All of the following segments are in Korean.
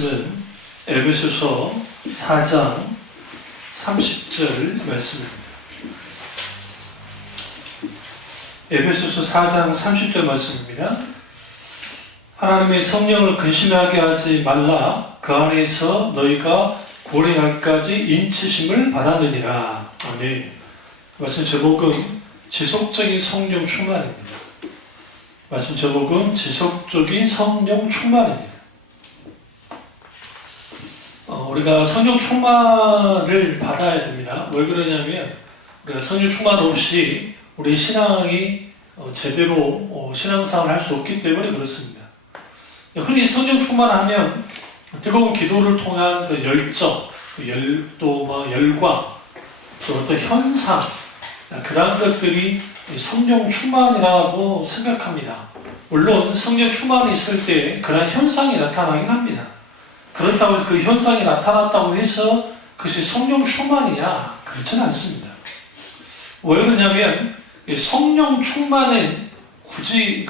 말씀은 에베소서 4장 30절 말씀입니다. 에베소서 4장 30절 말씀입니다. 하나님의 성령을 근심하게 하지 말라. 그 안에서 너희가 고레 날까지 인치심을 받았느니라. 아멘. 말씀 제목은 지속적인 성령 충만입니다. 말씀 제목은 지속적인 성령 충만입니다. 우리가 성령 충만을 받아야 됩니다. 왜 그러냐면 우리가 성령 충만 없이 우리 신앙이 제대로 신앙생활을 할 수 없기 때문에 그렇습니다. 흔히 성령 충만하면 뜨거운 기도를 통한 그 열정, 또 열광, 또 어떤 현상, 그런 것들이 성령 충만이라고 생각합니다. 물론 성령 충만이 있을 때 그런 현상이 나타나긴 합니다. 그렇다고 해서 그 현상이 나타났다고 해서 그것이 성령 충만이냐? 그렇지는 않습니다. 왜 그러냐면 성령 충만은 굳이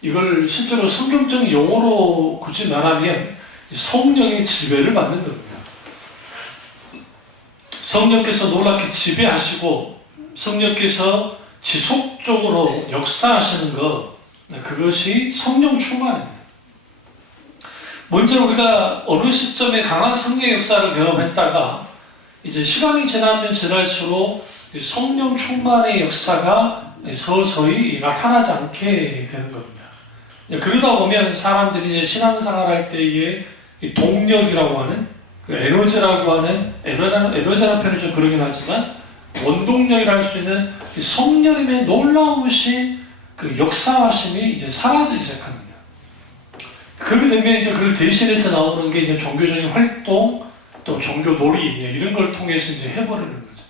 이걸 실제로 성경적인 용어로 굳이 말하면 성령의 지배를 받는 겁니다. 성령께서 놀랍게 지배하시고 성령께서 지속적으로 역사하시는 것, 그것이 성령 충만입니다. 먼저 우리가 어느 시점에 강한 성령의 역사를 경험했다가 이제 시간이 지나면 지날수록 성령 충만의 역사가 서서히 나타나지 않게 되는 겁니다. 그러다 보면 사람들이 이제 신앙생활 할 때의 동력이라고 하는 그 에너지라고 하는 에너지라는 표현이 좀 그러긴 하지만 원동력이라 할 수 있는 성령님의 놀라우신 그 역사하심이 이제 사라지기 시작합니다. 그렇게 되면 이제 그걸 대신해서 나오는 게 이제 종교적인 활동, 또 종교 놀이 이런 걸 통해서 이제 해버리는 거죠.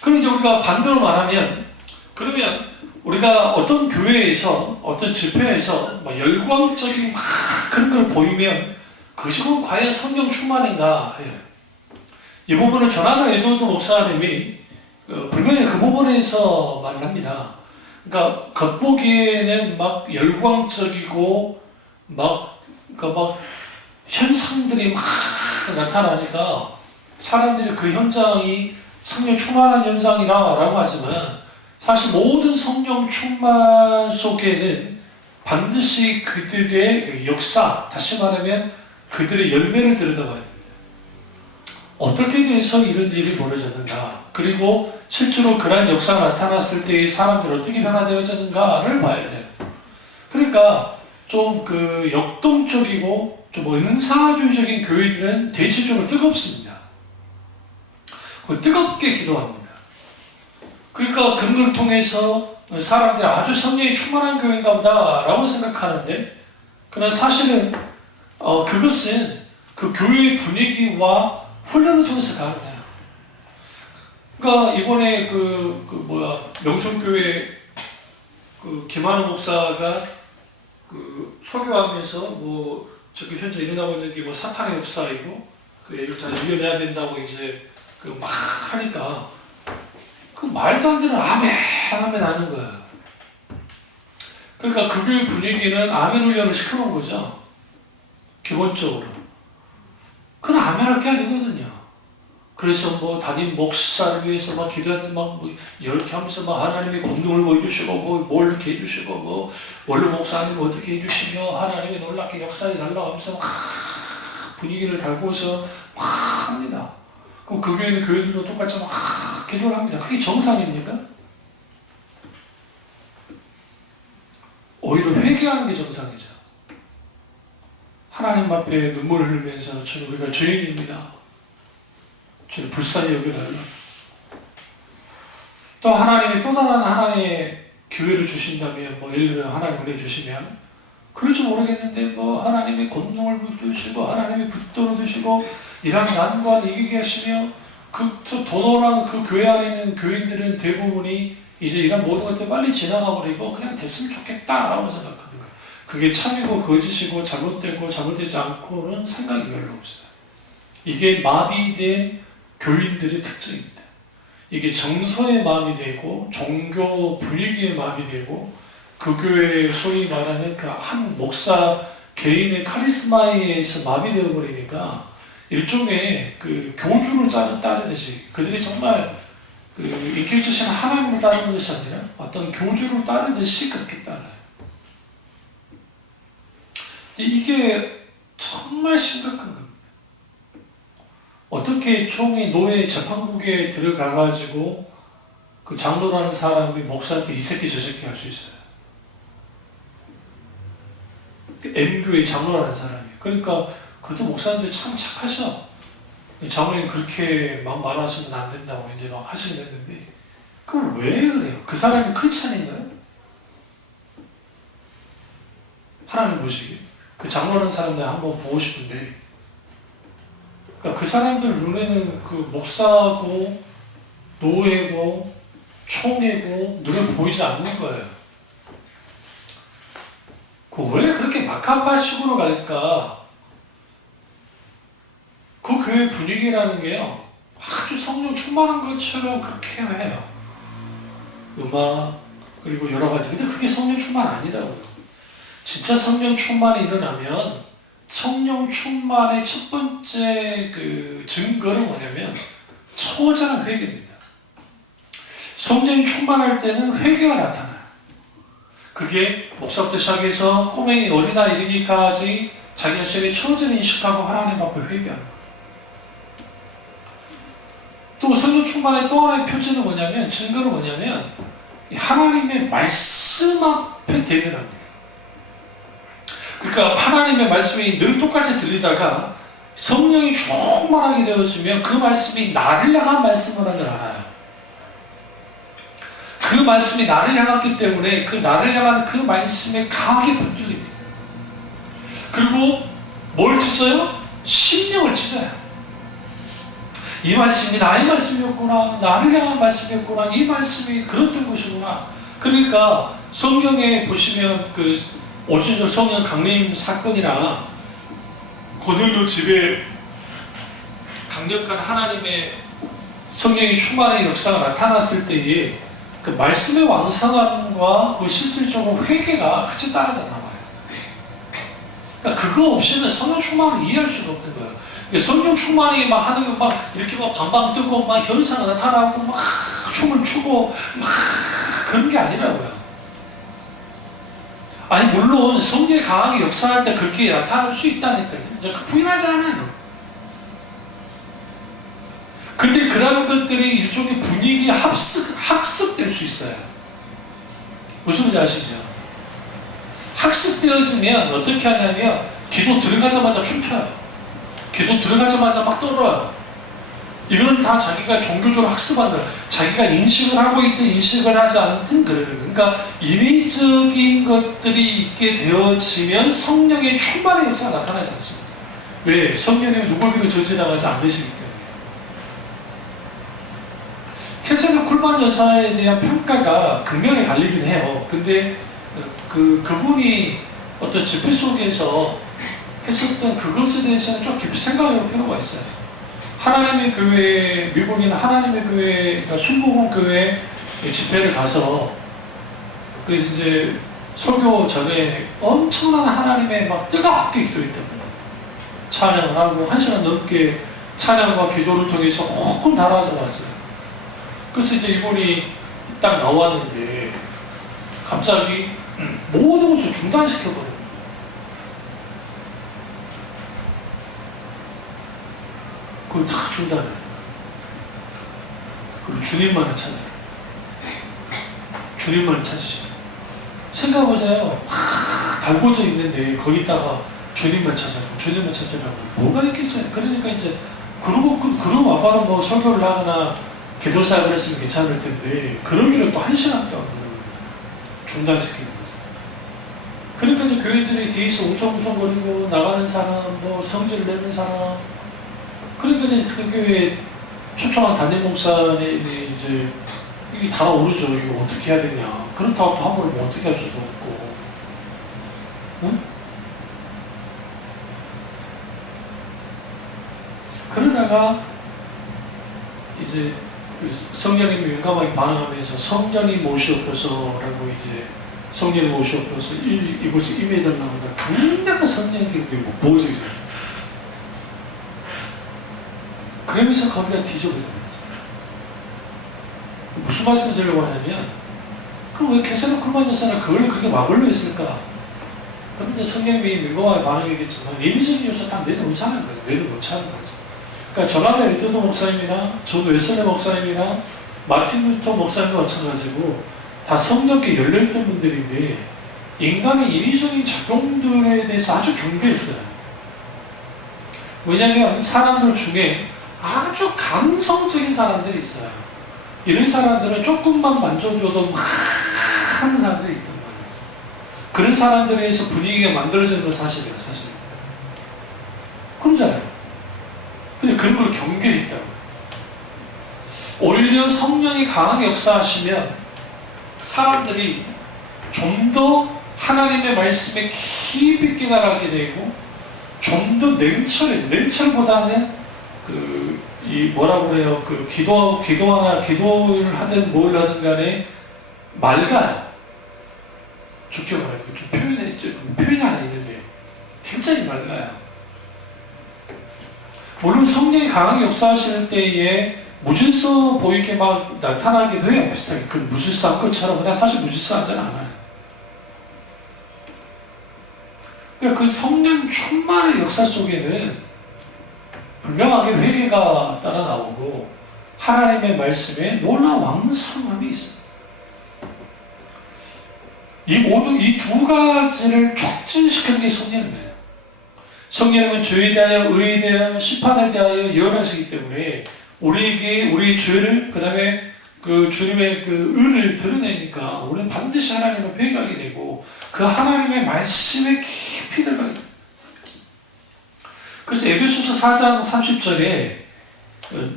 그럼 이제 우리가 반대로 말하면 그러면 우리가 어떤 교회에서 어떤 집회에서 막 열광적인 막 그런 걸 보이면 그것이 과연 성령 충만인가? 이 부분을 전하는 에드워드 목사님이 분명히 그 부분에서 말합니다. 그러니까 겉보기에는 막 열광적이고 막 현상들이 막 나타나니까 사람들이 그 현장이 성령 충만한 현상이라고 하지만 사실 모든 성령 충만 속에는 반드시 그들의 역사, 다시 말하면 그들의 열매를 들여다봐야 됩니다. 어떻게 해서 이런 일이 벌어졌는가, 그리고 실제로 그러한 역사가 나타났을 때 사람들이 어떻게 변화되어졌는가를 봐야 돼요. 그러니까 좀 역동적이고 좀 은사주의적인 교회들은 대체적으로 뜨겁습니다. 뜨겁게 기도합니다. 그러니까 그런 걸 통해서 사람들이 아주 성령이 충만한 교회인가 보다라고 생각하는데, 그러나 사실은 그것은 그 교회의 분위기와 훈련을 통해서 가능해요. 그러니까 이번에 명성교회 김한우 목사가 설교하면서 지금 현재 일어나고 있는 게 사탄의 역사이고 이걸 잘 이겨내야 된다고 이제 막 하니까 말도 안 되는 아멘 하는 거예요. 그러니까 그 교회 분위기는 아멘 훈련을 시켜놓은 거죠. 기본적으로. 그건 아멘할 게 아니거든요. 그래서 담임 목사를 위해서 막 기도하는데 이렇게 하면서 하나님의 권능을 보여주시고 뭘 이렇게 해주시고 원로 목사님 어떻게 해주시며 하나님의 놀랍게 역사에 달라고 하면서 분위기를 달고서 합니다. 그럼 그 교회는 교회들도 똑같이 기도를 합니다. 그게 정상입니까? 오히려 회개하는 게 정상이죠. 하나님 앞에 눈물을 흘리면서 저는 우리가 죄인입니다. 저는 불쌍히 여겨달라. 또 하나님이 또 다른 하나님의 기회를 주신다면 예를 들어 하나님 은혜 주시면 그럴지 모르겠는데 하나님의 권능을 주시고 하나님의 붙들어 주시고 이런 난관을 이기게 하시며 도노란 그 교회 안에 있는 교인들은 대부분이 이제 이런 모든 것들 빨리 지나가 버리고 그냥 됐으면 좋겠다라고 생각하는 거예요. 그게 참이고 거짓이고 잘못되고 잘못되지 않고는 생각이 별로 없어요. 이게 마비된 교인들의 특징입니다. 이게 정서의 마음이 되고 종교 분위기의 마음이 되고 그 교회의 소위 말하는 그 한 목사 개인의 카리스마에 의해서 마비되어 버리니까 일종의 그 교주를 따르듯이 그들이 정말 그 인격 자신 하나님을 따르는 것이 아니라 어떤 교주를 따르듯이 그렇게 따라요. 이게 정말 심각한 겁니다. 어떻게 총이 노예 재판국에 들어가가지고 그 장로라는 사람이 목사한테 이 새끼 저 새끼 할 수 있어요. M교의 장로라는 사람이. 그러니까 그래도 목사님들 참 착하셔. 장로님 그렇게 막 말하시면 안 된다고 이제 막 하시긴 했는데 그럼 왜 그래요? 그 사람이 크리스찬인가요? 하나님 보시기 그 장로라는 사람들 한번 보고 싶은데 그러니까 그 사람들 눈에는 그 목사고 노예고 총회고 눈에 보이지 않는 거예요. 왜 그렇게 막한발식으로 갈까? 그 교회 분위기라는 게요, 아주 성령 충만한 것처럼 그렇게 해요. 음악, 그리고 여러 가지. 근데 그게 성령 충만 아니라고요. 진짜 성령 충만이 일어나면, 성령 충만의 첫 번째 그 증거는 뭐냐면, 처절한 회개입니다. 성령이 충만할 때는 회개가 나타나요. 그게 목사부터 시작해서 꼬맹이 어린아 이르기까지 자기 자신의 처절을 인식하고 하나님 앞에 회개하는 거예요. 또 성령 충만의 또 하나의 표지는 뭐냐면, 증거는 뭐냐면 하나님의 말씀 앞에 대면합니다. 그러니까 하나님의 말씀이 늘 똑같이 들리다가 성령이 충만하게 되어지면 그 말씀이 나를 향한 말씀이라는 걸 알아요. 그 말씀이 나를 향했기 때문에 그 나를 향한 그 말씀에 강하게 붙들립니다. 그리고 뭘 찢어요? 심령을 찢어요. 이 말씀이 나의 말씀이었구나, 나를 향한 말씀이었구나, 이 말씀이 그렇던 것이구나. 그러니까 성경에 보시면 그 오순절 성령 강림 사건이나 고넬료 집에 강력한 하나님의 성령의 충만의 역사가 나타났을 때에 그 말씀의 왕성함과 그 실질적으로 회개가 같이 따라져 나와요. 그러니까 그거 없이는 성령 충만을 이해할 수가 없는 거예요. 성령 충만이 막 하는 거 막 이렇게 막 방방 뜨고 막 현상 나타나고 막 춤을 추고 막 그런 게 아니라고요. 아니 물론 성령이 강하게 역사할 때 그렇게 나타날 수 있다니까요. 그 부인하지 않아요. 근데 그런 것들이 일종의 분위기에 학습될 수 있어요. 무슨 말인지 아시죠? 학습되어지면 어떻게 하냐면 기도 들어가자마자 춤춰요. 기도 들어가자마자 막 떨어요. 이거는 다 자기가 종교적으로 학습한 거예요. 자기가 인식을 하고 있든 인식을 하지 않든 그래요. 그러니까 인위적인 것들이 있게 되어지면 성령의 충만의 역사가 나타나지 않습니다. 왜? 성령이 누굴 저지나가지 않으시기 때문에. 캐서린 쿨만 여사에 대한 평가가 극명히 갈리긴 해요. 근데 그분이 어떤 집회 속에서 했었던 그것에 대해서는 좀 깊이 생각해볼 필요가 있어요. 하나님의 교회, 미국인 하나님의 교회, 그러니까 순복음 교회 집회를 가서 그래서 이제 설교 전에 엄청난 하나님의 막 뜨겁게 기도했던 거예요. 찬양을 하고 1시간 넘게 찬양과 기도를 통해서 혹은 달아져 왔어요. 그래서 이제 이분이 딱 나왔는데 갑자기 모든 것을 중단시켜버려요. 그걸 다 중단해요. 그리고 주님만을 찾아요. 주님만을 찾으시죠. 생각해보세요. 막 달궈져 있는데 거기다가 주님만 찾아라고, 주님만 찾으라고 뭐가 있겠어요. 그러니까 이제 그럼 아빠는 뭐 설교를 하거나 기도 사역을 했으면 괜찮을 텐데 그러기를 또 1시간 동안 중단시키는 거였어요. 그러니까 이제 교회들이 뒤에서 우성우성거리고 나가는 사람, 뭐 성질 내는 사람, 그러니까 이제 그 교회 초청한 담임 목사님이 이제 이게 달아오르죠. 이거 어떻게 해야 되냐. 그렇다고 또 함부로 뭐 어떻게 할 수도 없고, 응? 그러다가 이제 성령님이 용감하게 반응하면서 성령이 모시옵소서라고 이제 성령이 모시옵소서 이곳에 임해달라고 강력한 성령이 부어지잖아요. 그러면서 거기가 뒤집어져요. 무슨 말씀을 드리려고 하냐면, 그럼 왜 개세로 쿨만 여사는 그걸 그렇게 막으려 했을까? 그럼 이제 성경이 민감하게 반응이겠지만 인위적인 요소 다 내려놓자는 거예요. 내려놓자는 거죠. 그러니까 조나단 에드워드 목사님이나 존 웨슬리 목사님이나 마틴 루터 목사님과 마찬가지고 다 성령께 열려있던 분들인데 인간의 인위적인 작용들에 대해서 아주 경계했어요. 왜냐하면 사람들 중에 아주 감성적인 사람들이 있어요. 이런 사람들은 조금만 만져줘도 막 하는 사람들이 있단 말이에요. 그런 사람들에 의해서 분위기가 만들어지는 건 사실이에요, 사실. 그러잖아요. 근데 그런 걸 경계했다고. 오히려 성령이 강하게 역사하시면 사람들이 좀 더 하나님의 말씀에 깊이 깨달게 되고 좀 더 냉철보다는 이 뭐라고 그래요? 기도를 하든 뭘 하든 간에 맑아요. 좋게 말하면 좀 표현이 하나 있는데 굉장히 맑아요. 물론 성령이 강하게 역사하시는 때에 무질서 보이게 막 나타나기도 해요. 비슷하게. 그 무질서한 것처럼. 근데 사실 무질서하지는 않아요. 그러니까 그 성령 충만의 역사 속에는 분명하게 회개가 따라 나오고 하나님의 말씀에 놀라운 왕성함이 있습니다. 이 두 가지를 촉진시키는 게 성령이에요. 성령은 죄에 대하여, 의에 대하여, 심판에 대하여 예언하시기 때문에 우리에게 우리의 죄를, 그 다음에 그 주님의 그 의를 드러내니까 우리는 반드시 하나님을 회개하게 되고 그 하나님의 말씀에 깊이 들어가게 됩니다. 그래서 에베소서 4장 30절에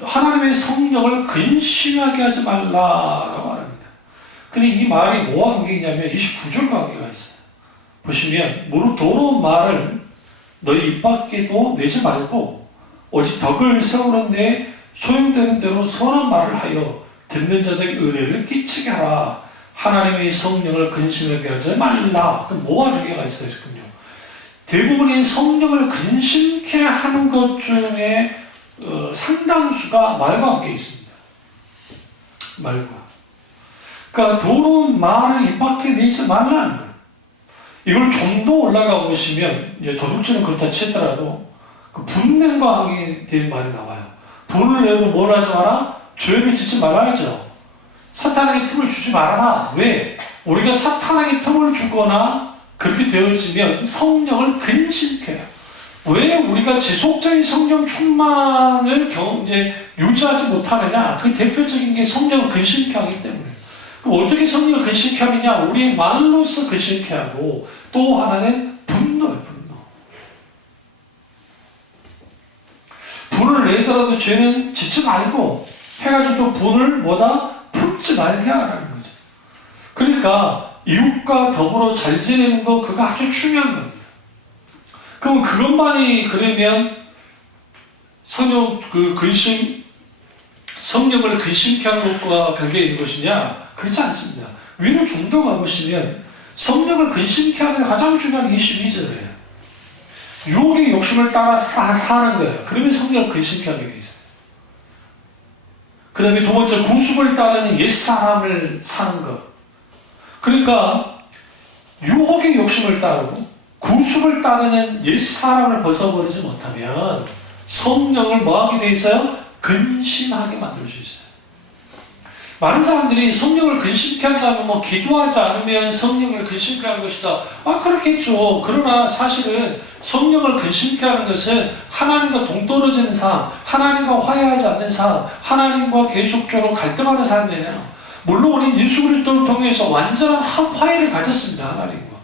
하나님의 성령을 근심하게 하지 말라라고 말합니다. 근데 이 말이 뭐와 관계있냐면 29절과 관계가 있어요. 보시면 무릇 더러운 말을 너희 입 밖에도 내지 말고 오직 덕을 세우는데 소용되는 대로 선한 말을 하여 듣는 자들에게 은혜를 끼치게 하라. 하나님의 성령을 근심하게 하지 말라. 그럼 뭐와 관계가 있어요 지금요? 대부분의 성령을 근심케 하는 것 중에 상당수가 말과 관계 있습니다. 말과. 그러니까 더러운 말을 입 밖에 내지 말라는 거예요. 이걸 좀 더 올라가 보시면 도둑질은 그렇다 치더라도 그 분냄과 관계된 말이 나와요. 분을 내도 뭘 하지 마라? 죄를 짓지 말아야죠. 사탄에게 틈을 주지 말아라. 왜? 우리가 사탄에게 틈을 주거나 그렇게 되어지면 성령을 근심케 해요. 왜 우리가 지속적인 성령 충만을 유지하지 못하느냐? 그 대표적인 게 성령을 근심케 하기 때문에. 그럼 어떻게 성령을 근심케 하느냐? 우리의 말로서 근심케 하고 또 하나는 분노예요. 분을 내더라도 죄는 짓지 말고 해가지고 분을 품지 말게 하라는 거죠. 그러니까 이웃과 더불어 잘 지내는 거 그거 아주 중요한 겁니다. 그럼 그것만이 그러면 성령을 근심케 하는 것과 관계 있는 것이냐? 그렇지 않습니다. 위로 좀 더 가보시면 성령을 근심케 하는 가장 중요한 게 22절이에요. 유혹의 욕심을 따라 사는 거예요. 그러면 성령을 근심케 하게 돼 있어요. 그 다음에 두 번째, 구습을 따르는 옛사람을 사는 것. 그러니까 유혹의 욕심을 따르고 구습을 따르는 옛사람을 벗어버리지 못하면 성령을 뭐하게 돼 있어요? 근심하게 만들 수 있어요. 많은 사람들이 성령을 근심케 한다면 기도하지 않으면 성령을 근심케 하는 것이다. 그렇겠죠. 그러나 사실은 성령을 근심케 하는 것은 하나님과 동떨어지는 삶, 하나님과 화해하지 않는 삶, 하나님과 계속적으로 갈등하는 삶이에요. 물론 우리는 예수 그리스도를 통해서 완전한 화해를 가졌습니다. 하나님과.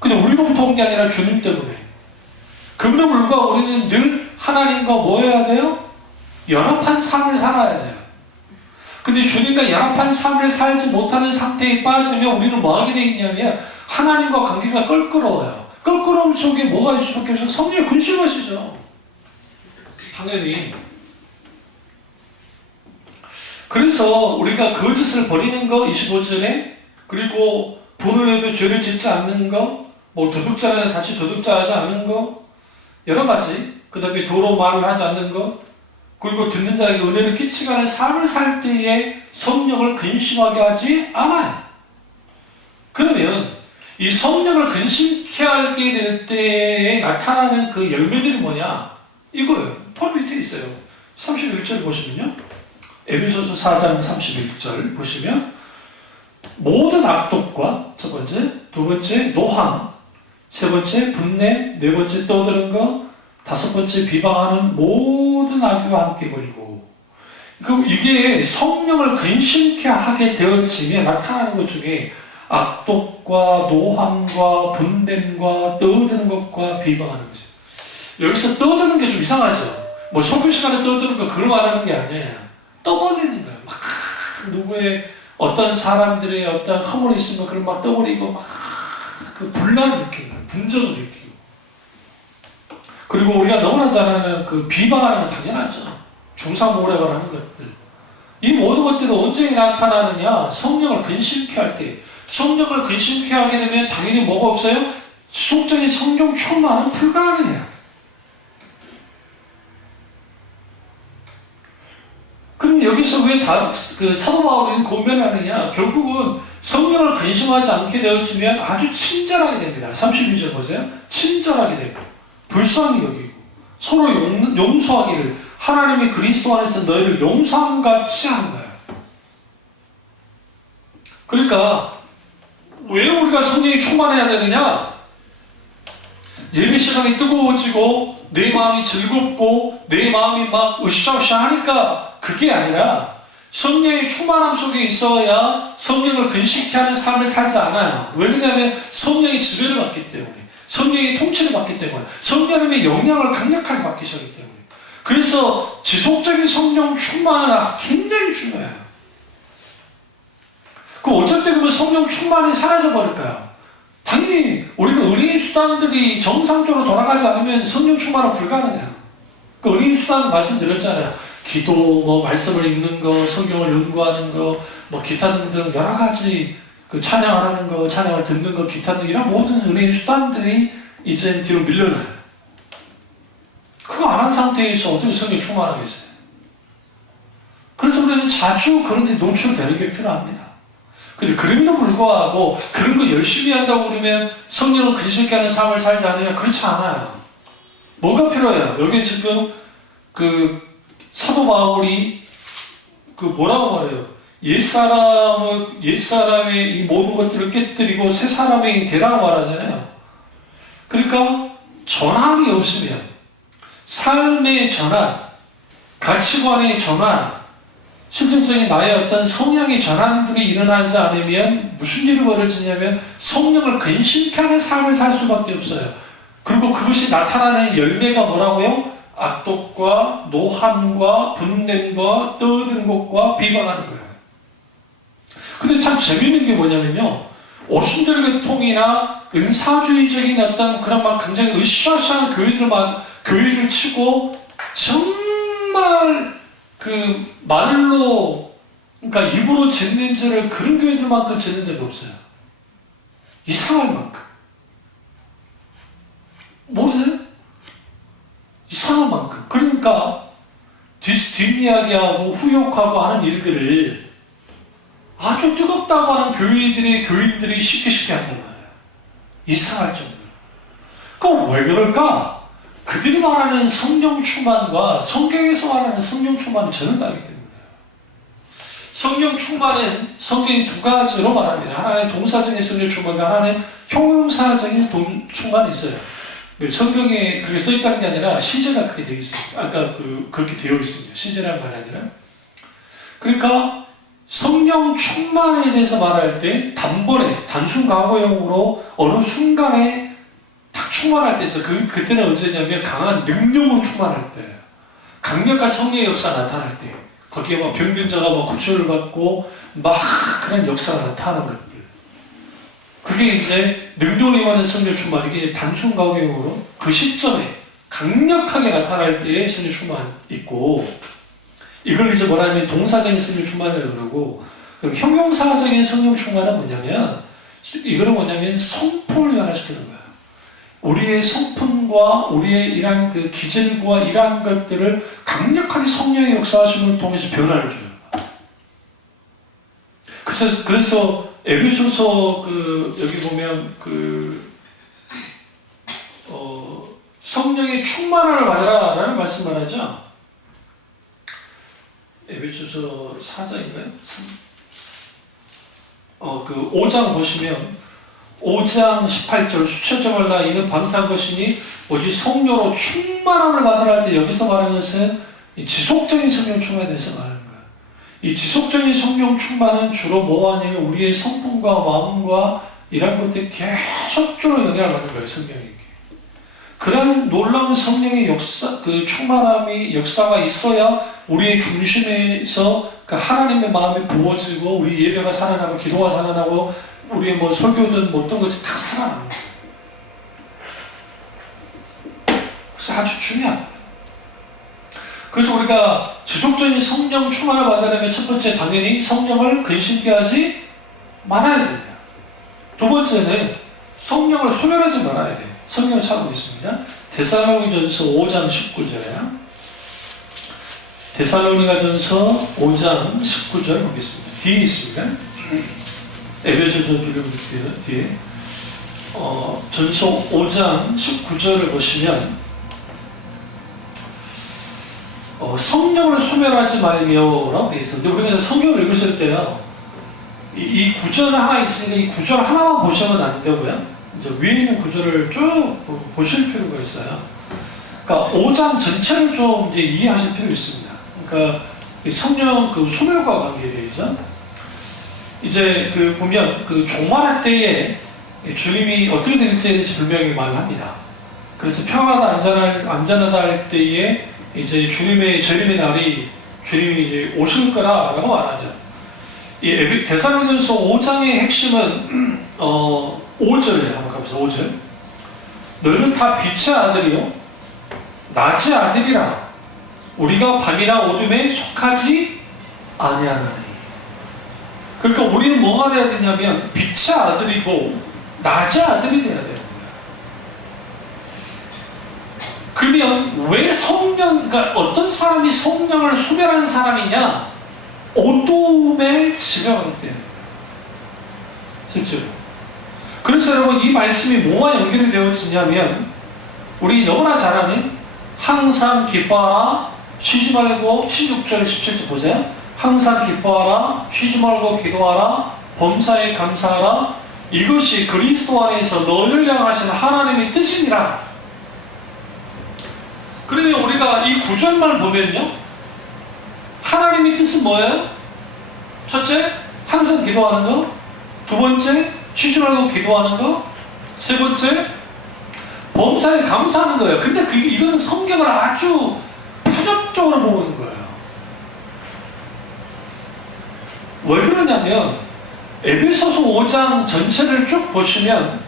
근데 우리로부터 온 게 아니라 주님 때문에. 그럼에도 불구하고 우리는 늘 하나님과 뭐 해야 돼요? 연합한 삶을 살아야 돼요. 근데 주님과 연합한 삶을 살지 못하는 상태에 빠지면 우리는 뭐 하게 되겠냐면 하나님과 관계가 껄끄러워요. 껄끄러움 속에 뭐가 있을 수밖에 없어요? 성령이 근심하시죠. 당연히. 그래서 우리가 거짓을 버리는 거 25절에 그리고 불을 해도 죄를 짓지 않는 거, 뭐 도둑질하는 다시 도둑질하지 않는 거, 여러 가지. 그 다음에 도로 말을 하지 않는 거, 그리고 듣는 자에게 은혜를 끼치게 하는 삶을 살 때에 성령을 근심하게 하지 않아요. 그러면 이 성령을 근심케 하게 될 때에 나타나는 그 열매들이 뭐냐? 이거예요. 폴 밑에 있어요. 31절 보시면요. 에베소서 4장 31절 보시면 모든 악독과 첫 번째, 두 번째 노함, 세 번째 분냄, 네 번째 떠드는 것, 다섯 번째 비방하는 모든 악의와 함께 버리고. 그럼 이게 성령을 근심케 하게 되어지면 나타나는 것 중에 악독과 노함과 분냄과 떠드는 것과 비방하는 것이에요. 여기서 떠드는 게 좀 이상하죠. 뭐 설교 시간에 떠드는 거 그걸 말하는 게 아니에요. 떠벌리는 거예요. 막 누구의 어떤 사람들의 어떤 허물이 있으면 그걸 막 떠버리고 막 그 분란을 일으키는 거예요. 분전을 일으키고. 그리고 우리가 너무나 잘 아는 그 비방하는 건 당연하죠. 중상모략을 하는 것들. 이 모든 것들은 언제 나타나느냐? 성령을 근심케 할 때. 성령을 근심케 하게 되면 당연히 뭐가 없어요? 지속적인 성령 충만은 불가능해요. 그럼 여기서 왜 그 사도 바울이 권면하느냐? 결국은 성령을 근심하지 않게 되어지면 아주 친절하게 됩니다. 32절 보세요. 친절하게 되고 불쌍히 여기고 서로 용서하기를 하나님이 그리스도 안에서 너희를 용서함같이 하는 거예요. 그러니까 왜 우리가 성령이 충만해야 되느냐? 예배 시간이 뜨거워지고 내 마음이 즐겁고 내 마음이 막 으쌰으쌰 하니까 그게 아니라 성령의 충만함 속에 있어야 성령을 근심케 하는 삶을 살지 않아요. 왜냐하면 성령의 지배를 받기 때문에, 성령의 통치를 받기 때문에, 성령님의 영향을 강력하게 받기 시작하기 때문에. 그래서 지속적인 성령 충만은 굉장히 중요해요. 그럼 어쩔 때 그러면 성령 충만이 사라져 버릴까요? 당연히 우리가 의뢰인 수단들이 정상적으로 돌아가지 않으면 성령 충만은 불가능해요. 그 의뢰인 수단은 말씀드렸잖아요. 기도, 뭐 말씀을 읽는 거, 성경을 연구하는 거, 뭐 기타 등등 여러 가지 그 찬양을 하는 거, 찬양을 듣는 거, 기타 등 이런 모든 은혜의 수단들이 이제 뒤로 밀려나요. 그거 안 한 상태에서 어떻게 성령이 충만하겠어요? 그래서 우리는 자주 그런 데 노출되는 게 필요합니다. 근데 그럼에도 불구하고 그런 거 열심히 한다고 그러면 성령을 근심케 하는 삶을 살지 않으냐? 그렇지 않아요. 뭐가 필요해요? 여기 지금 그 사도 바울이 그 뭐라고 말해요? 옛사람의 이 모든 것들을 깨뜨리고 새 사람이 되라고 말하잖아요. 그러니까 전환이 없으면 삶의 전환, 가치관의 전환, 실질적인 나의 어떤 성향의 전환들이 일어나지 않으면 무슨 일이 벌어지냐면 성령을 근심케 하는 삶을 살 수밖에 없어요. 그리고 그것이 나타나는 열매가 뭐라고요? 악독과 노함과 분냄과 떠드는 것과 비방하는 거예요. 근데 참 재밌는 게 뭐냐면요. 오순절교통이나 은사주의적인 어떤 그런 막 굉장히 으쌰으쌰한 교회를 치고 정말 그 말로 그러니까 입으로 짓는 죄를 그런 교회들만큼 짓는 적이 없어요. 이상할 만큼. 모르세요? 이상한 만큼. 그러니까 뒷이야기하고 후욕하고 하는 일들을 아주 뜨겁다고 하는 교인들이 쉽게 한단 말이에요. 이상할 정도로. 그럼 왜 그럴까? 그들이 말하는 성령 충만과 성경에서 말하는 성령 충만은 전혀 다르기 때문이에요. 성령 충만은 성경이 두 가지로 말합니다. 하나는 동사적인 성령 충만과 하나는 형용사적인 충만이 있어요. 성경에 그렇게 써있다는 게 아니라 시제가 그렇게 되어 있습니다. 아까 그렇게 되어 있습니다. 시제라는 말이 아니라. 그러니까 성령 충만에 대해서 말할 때 단번에 단순 과거형으로 어느 순간에 딱 충만할 때 있어. 그때는 언제냐면 강한 능력으로 충만할 때, 강력한 성령의 역사 나타날 때, 거기에 막 병든 자가 막 구출을 받고 막 그런 역사가 나타나는 것들. 그게 이제 능력을 임하는 성령 충만, 이게 단순 과거형으로 그 시점에 강력하게 나타날 때의 성령 충만 있고, 이걸 이제 뭐라면 동사적인 성령 충만이라고 그러고, 그럼 형용사적인 성령 충만은 뭐냐면 이거는 뭐냐면 성품을 변화시키는 거예요. 우리의 성품과 우리의 이러한 그 기질과 이러한 것들을 강력하게 성령의 역사하심을 통해서 변화를 줘요. 그래서 에베소서 여기 보면 성령의 충만함을 받으라라는 말씀을 하죠. 에베소서 4장인가요? 5장 보시면 5장 18절 수천자 말라 이는 방탕한 것이니 오직 성령으로 충만함을 받으라 할 때 여기서 말하는 것은 지속적인 성령 충만에 대해서 말하는 거예요. 이 지속적인 성령 충만은 주로 뭐가 하냐면 우리의 성품과 마음과 이런 것들이 계속적으로 영향을 받는 거예요. 성령에게. 그런 놀라운 성령의 역사, 그 충만함의 역사가 있어야 우리의 중심에서 그 하나님의 마음이 부어지고 우리 예배가 살아나고 기도가 살아나고 우리의 뭐 설교든 뭐 어떤 것이 다 살아나는 거예요. 그래서 아주 중요합니다. 그래서 우리가 지속적인 성령 충만을 받으려면 첫 번째 당연히 성령을 근심케 하지 말아야 됩니다. 두 번째는 성령을 소멸하지 말아야 돼요. 성령을 찾아보겠습니다. 데살로니가전서 5장 19절에요. 데살로니가전서 5장 19절 보겠습니다. 뒤에 있습니다. 에베소서 뒤에 전서 5장 19절을 보시면 성령을 소멸하지 말며라고 되어 있었는데 우리가 성경을 읽으실 때요 이 구절 하나 있으니까 이 구절 하나만 보시면 안 되고요 이제 위에 있는 구절을 쭉 보실 필요가 있어요. 그러니까 5장 전체를 좀 이제 이해하실 필요 있습니다. 그러니까 성령 소멸과 관계되어서 이제 보면 종말할 때에 주님이 어떻게 될지에 대해서 분명히 말합니다. 그래서 평안하다 안전하다 할 때에 이제 재림의 날이 주님이 이제 오실 거라라고 말하죠. 이 데살로니가전서 5장의 핵심은 5절에 한번 가보세요. 5절. 너희는 다 빛의 아들이요 낮의 아들이라 우리가 밤이나 어둠에 속하지 아니하나니. 그러니까 우리는 뭐가 돼야 되냐면 빛의 아들이고 낮의 아들이 돼야 돼요. 그러면 왜 그러니까 어떤 사람이 성령을 소멸하는 사람이냐? 어둠에 지배하기 때문에. 실제로. 그래서 여러분 이 말씀이 뭐와 연결이 되어지냐면 우리 너무나 잘 아는 항상 기뻐하라 쉬지 말고 16절 17절 보세요. 항상 기뻐하라 쉬지 말고 기도하라 범사에 감사하라 이것이 그리스도 안에서 너를 향하신 하나님의 뜻이니라. 그러면 우리가 이 구절만 보면요 하나님의 뜻은 뭐예요? 첫째, 항상 기도하는 거. 두 번째, 쉬지 말고 기도하는 거. 세 번째, 범사에 감사하는 거예요. 근데 이거는 성경을 아주 편협적으로 보고 있는 거예요. 왜 그러냐면 에베소서 5장 전체를 쭉 보시면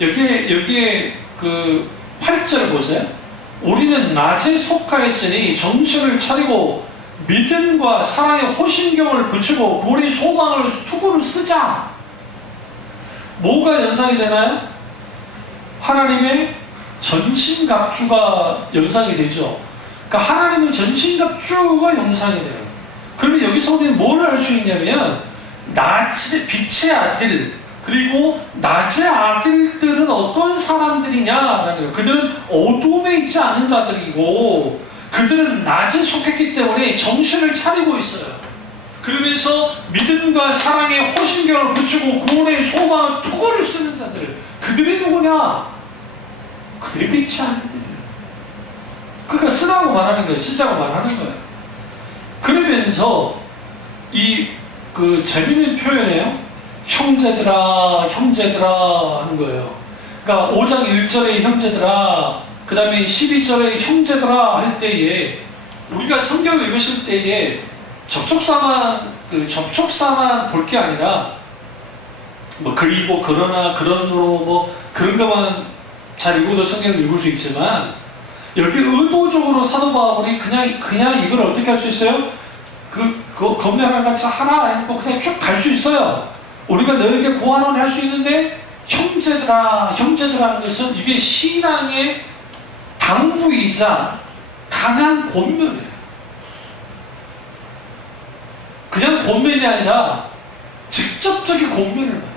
여기에 8절 보세요. 우리는 낮에 속하였으니 정신을 차리고 믿음과 사랑의 호신경을 붙이고 우리 소망을 투구를 쓰자. 뭐가 연상이 되나요? 하나님의 전신갑주가 연상이 되죠. 그러니까 하나님의 전신갑주가 연상이 돼요. 그러면 여기서 우리는 뭘 할 수 있냐면 빛의 아들 그리고 낮의 아들들은 어떤 사람들이냐라는 거예요. 그들은 어둠에 있지 않은 자들이고 그들은 낮에 속했기 때문에 정신을 차리고 있어요. 그러면서 믿음과 사랑의 호신경을 붙이고 구원의 소망을 투구를 쓰는 자들 그들이 누구냐? 그들이 빛의 아들이에요. 그러니까 쓰라고 말하는 거예요. 쓰자고 말하는 거예요. 그러면서 재밌는 표현이에요. 형제들아 하는 거예요. 그러니까 5장 1절에 형제들아 그 다음에 12절에 형제들아 할 때에 우리가 성경을 읽으실 때에 접촉사만 볼 게 아니라 그리고 그러나 그런으로 그런 것만 잘 읽어도 성경을 읽을 수 있지만 여기 의도적으로 사도 바울이 그냥 이걸 어떻게 할 수 있어요? 그 건면 하나 같이 하나 읽고 그냥 쭉 갈 수 있어요. 우리가 너에게 구하노니 할 수 있는데 형제들아, 형제들아는 것은 이게 신앙의 당부이자 강한 권면이에요. 그냥 권면이 아니라 직접적인 권면을 말해요.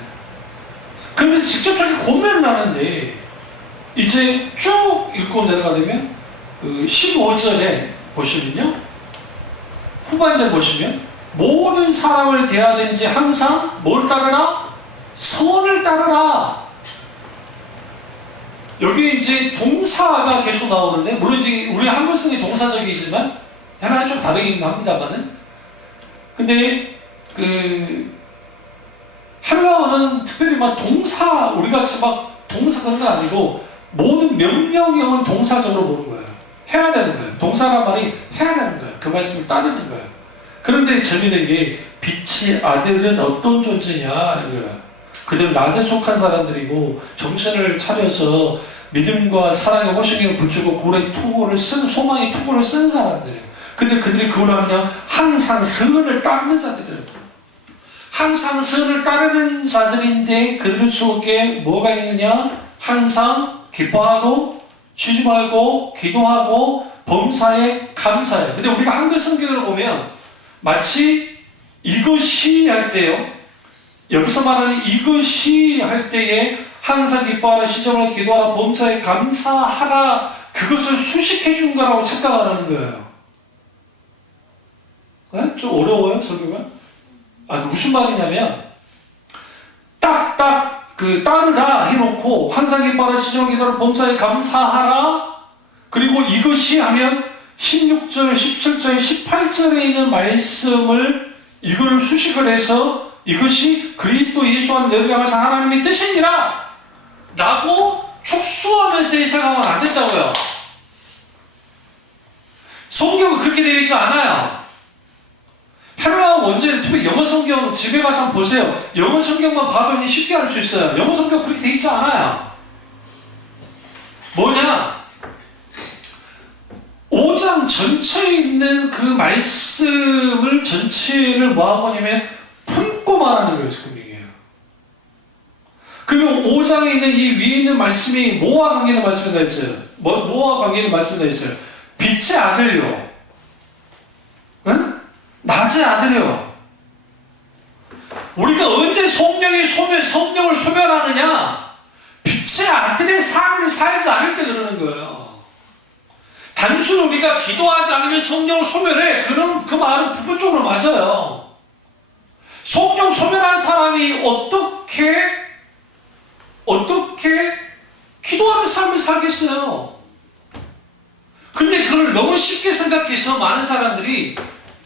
그런데 직접적인 권면을 하는데 이제 쭉 읽고 내려가려면 그 15절에 보시면요, 후반절 보시면 모든 사람을 대하든지 항상 뭘 따르라? 선을 따르라. 여기 이제 동사가 계속 나오는데, 물론 이제 우리 한글 쓰기 동사적이지만 하나는 좀 다르긴 합니다만은, 근데 그 헬라어는 특별히 막 동사, 우리 같이 막 동사 그런 건 아니고 모든 명령형은 동사적으로 보는 거예요. 해야 되는 거예요. 동사란 말이 해야 되는 거예요. 그 말씀을 따르는 거예요. 그런데 재미있는 게 빛의 아들은 어떤 존재냐는 거예요. 그들은 낮에 속한 사람들이고 정신을 차려서 믿음과 사랑의 호신경을 붙이고 고래 투구를 쓴, 소망의 투구를 쓴 사람들이에요. 근데 그들이 그걸 하면 항상 선을 따르는 자들이에요. 항상 선을 따르는 자들인데 그들 속에 뭐가 있느냐? 항상 기뻐하고 쉬지 말고 기도하고 범사에 감사해요. 근데 우리가 한글 성경을 보면 마치 이것이 할 때요, 여기서 말하는 이것이 할 때에 항상 기뻐하라, 시정하라, 기도하라, 범사에 감사하라, 그것을 수식해 준 거라고 착각하라는 거예요. 네? 좀 어려워요, 설교가? 무슨 말이냐면 딱딱 그 따르라 해놓고 항상 기뻐하라, 시정하라, 기도하라, 범사에 감사하라, 그리고 이것이 하면 16절, 17절, 18절에 있는 말씀을 이걸 수식을 해서 이것이 그리스도 예수 안에 너를 향하신 하나님의 뜻이니라 라고 축소하면서 해석하면 안 된다고요. 성경은 그렇게 되어 있지 않아요. 헬라어 원제는 특히 영어 성경 집에 가서 한번 보세요. 영어 성경만 봐도 쉽게 알 수 있어요. 영어 성경 그렇게 되어 있지 않아요. 뭐냐? 5장 전체에 있는 그 말씀을 전체를 뭐하고 하냐면 품고 말하는 거예요, 성경이에요. 그러면 5장에 있는 이 위에 있는 말씀이 뭐와 관계는 말씀이 다 있어요? 뭐와 관계는 말씀이 다 있어요? 빛의 아들요. 응? 낮의 아들요. 우리가 언제 성령을 소멸하느냐? 빛의 아들의 삶을 살지 않을 때 그러는 거예요. 단순히 우리가 기도하지 않으면 성령을 소멸해. 그 말은 부분적으로 맞아요. 성령 소멸한 사람이 어떻게 기도하는 삶을 살겠어요? 근데 그걸 너무 쉽게 생각해서 많은 사람들이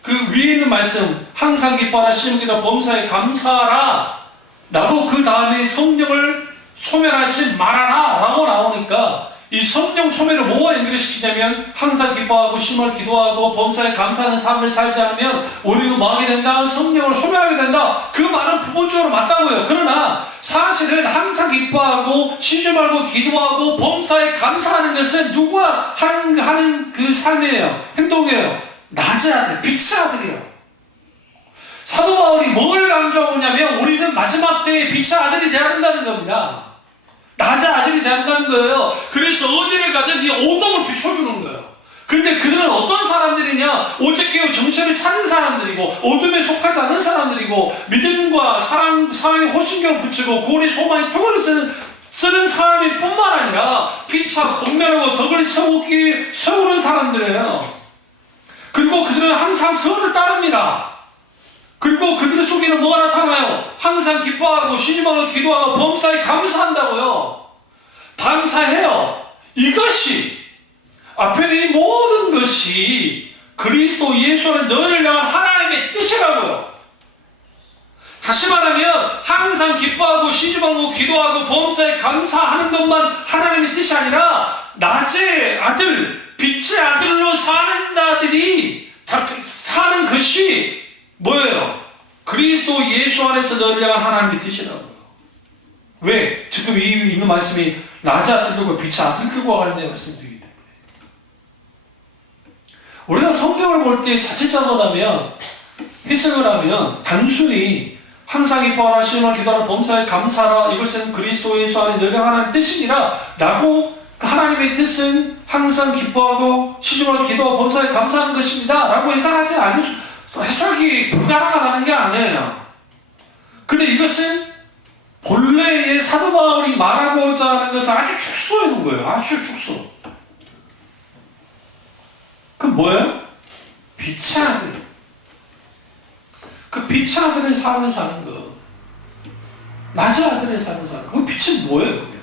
그 위에 있는 말씀, 항상 기뻐하라, 시험기라, 범사에 감사하라 라고 그 다음에 성령을 소멸하지 말아라 라고 나오니까 이 성령 소멸을 뭐와 연결시키냐면 항상 기뻐하고 심을 기도하고 범사에 감사하는 삶을 살지 않으면 우리도 망하게 된다, 성령을 소멸하게 된다. 그 말은 부분적으로 맞다고요. 그러나 사실은 항상 기뻐하고 쉬지 말고 기도하고 범사에 감사하는 것은 누가 하는 그 삶이에요, 행동이에요. 낮의 아들, 빛의 아들이에요. 사도 바울이 뭘 강조하고 있냐면 우리는 마지막 때에 빛의 아들이 되어야 한다는 겁니다. 낮의 아들이 된다는 거예요. 그래서 어디를 가든 이 어둠을 비춰주는 거예요. 근데 그들은 어떤 사람들이냐? 오직 깨어 정신을 찾는 사람들이고 어둠에 속하지 않은 사람들이고 믿음과 사랑의 호신경을 붙이고 고리 소망의 투구를 쓰는 사람이 뿐만 아니라 피차 권면하고 덕을 세우는 사람들이에요. 그리고 그들은 항상 선을 따릅니다. 그리고 그들 속에는 뭐가 나타나요? 항상 기뻐하고 쉬지 말고 기도하고 범사에 감사한다고요. 감사해요. 이것이 앞에 이 모든 것이 그리스도 예수 안에 너를 향한 하나님의 뜻이라고요. 다시 말하면 항상 기뻐하고 쉬지 말고 기도하고 범사에 감사하는 것만 하나님의 뜻이 아니라 낮의 아들, 빛의 아들로 사는 자들이 사는 것이 뭐예요? 그리스도 예수 안에서 너를 향한 하나님의 뜻이라고요. 왜? 지금 이 있는 말씀이 낮의 아들들과 빛의 아들들과 관련된 말씀들이기 때문에. 우리가 성경을 볼 때 자칫 잘못하면, 해석을 하면 단순히 항상 기뻐하라, 시험을 기도하라, 범사에 감사하라, 이것은 그리스도 예수 안에 너희가 하나님의 뜻이니라 라고 하나님의 뜻은 항상 기뻐하고 시험을 기도하고 범사에 감사하는 것입니다 라고 해석하지 않을 해석이 불가능하다는 게 아니에요. 근데 이것은 본래의 사도 바울이 말하고자 하는 것을 아주 축소해 놓은 거예요. 아주 축소. 그럼 뭐예요? 빛의 아들. 그 빛의 아들의 삶을 사는 거. 낮의 아들의 삶을 사는 거. 그 빛은 뭐예요? 그게?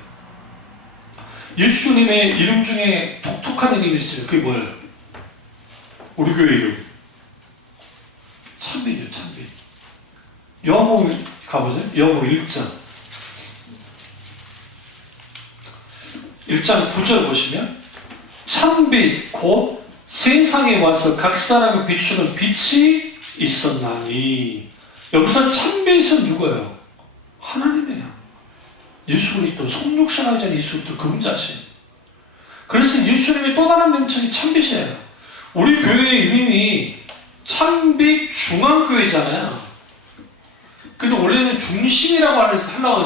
예수님의 이름 중에 독특한 이름이 있어요. 그게 뭐예요? 우리 교회 이름. 참빛이요, 참빛. 요한복음 가보세요. 요한복음 1장. 1장 9절 보시면 참빛 곧 세상에 와서 각 사람을 비추는 빛이 있었나니. 여기서 참빛은 누구예요? 하나님이에요. 예수 그리스도 성육신하기 전 예수 그리스도 그분 자신. 그래서 예수님의 또 다른 명칭이 참빛이에요. 우리 교회의 이름이 참빛 중앙교회잖아요. 근데 원래는 중심이라고 하려고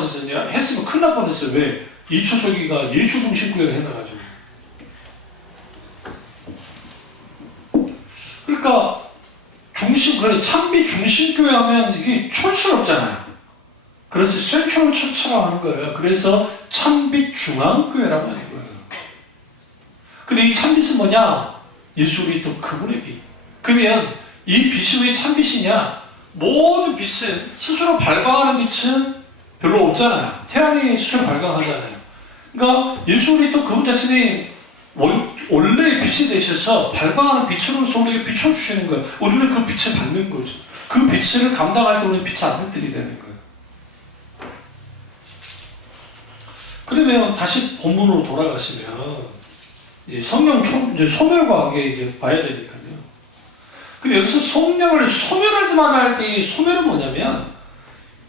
했으면 큰일 날 뻔했어요. 왜? 이초석이가 예수 중심교회를 해놔가지고. 그러니까 그래 참빛 중심교회 하면 이게 촌스럽잖아요. 그래서 센트럴 처치라고 하는 거예요. 그래서 참빛 중앙교회라고 하는 거예요. 근데 이 참빛은 뭐냐? 예수 그리스도 그분의 빛. 그러면 이 빛이 왜 참빛이냐? 모든 빛은 스스로 발광하는 빛은 별로 없잖아요. 태양이 스스로 발광하잖아요. 그러니까 예수 그리스도 그분 자신이 원래의 빛이 되셔서 발광하는 빛으로서 우리에게 비춰주시는 거예요. 우리는 그 빛을 받는 거죠. 그 빛을 감당할 때 우리는 빛의 아들들이 되는 거예요. 그러면 다시 본문으로 돌아가시면 성령 소멸과학에 이제 봐야 되니까요. 그럼 여기서 성령을 소멸하지 말아야 할 때 소멸은 뭐냐면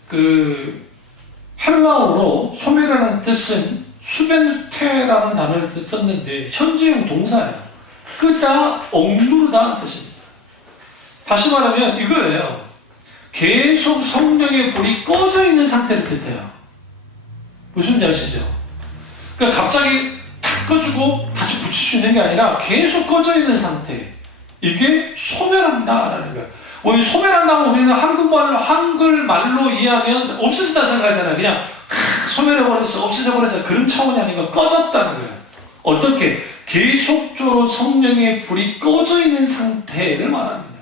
그 헬라어로 소멸하는 뜻은 수벤테라는 단어를 썼는데 현재형 동사예요. 끄다, 억누르다는 뜻입니다. 다시 말하면 이거예요. 계속 성령의 불이 꺼져 있는 상태를 뜻해요. 무슨 말인지 아시죠? 그러니까 갑자기 탁 꺼주고 다시 붙일 수 있는 게 아니라 계속 꺼져 있는 상태. 이게 소멸한다라는 거예요. 오늘 소멸한다고 우리는 한글말로 이해하면 없어진다 생각하잖아요. 그냥 소멸해버렸어, 없어져버렸어. 그런 차원이 아니고 꺼졌다는 거예요. 어떻게? 계속적으로 성령의 불이 꺼져 있는 상태를 말합니다.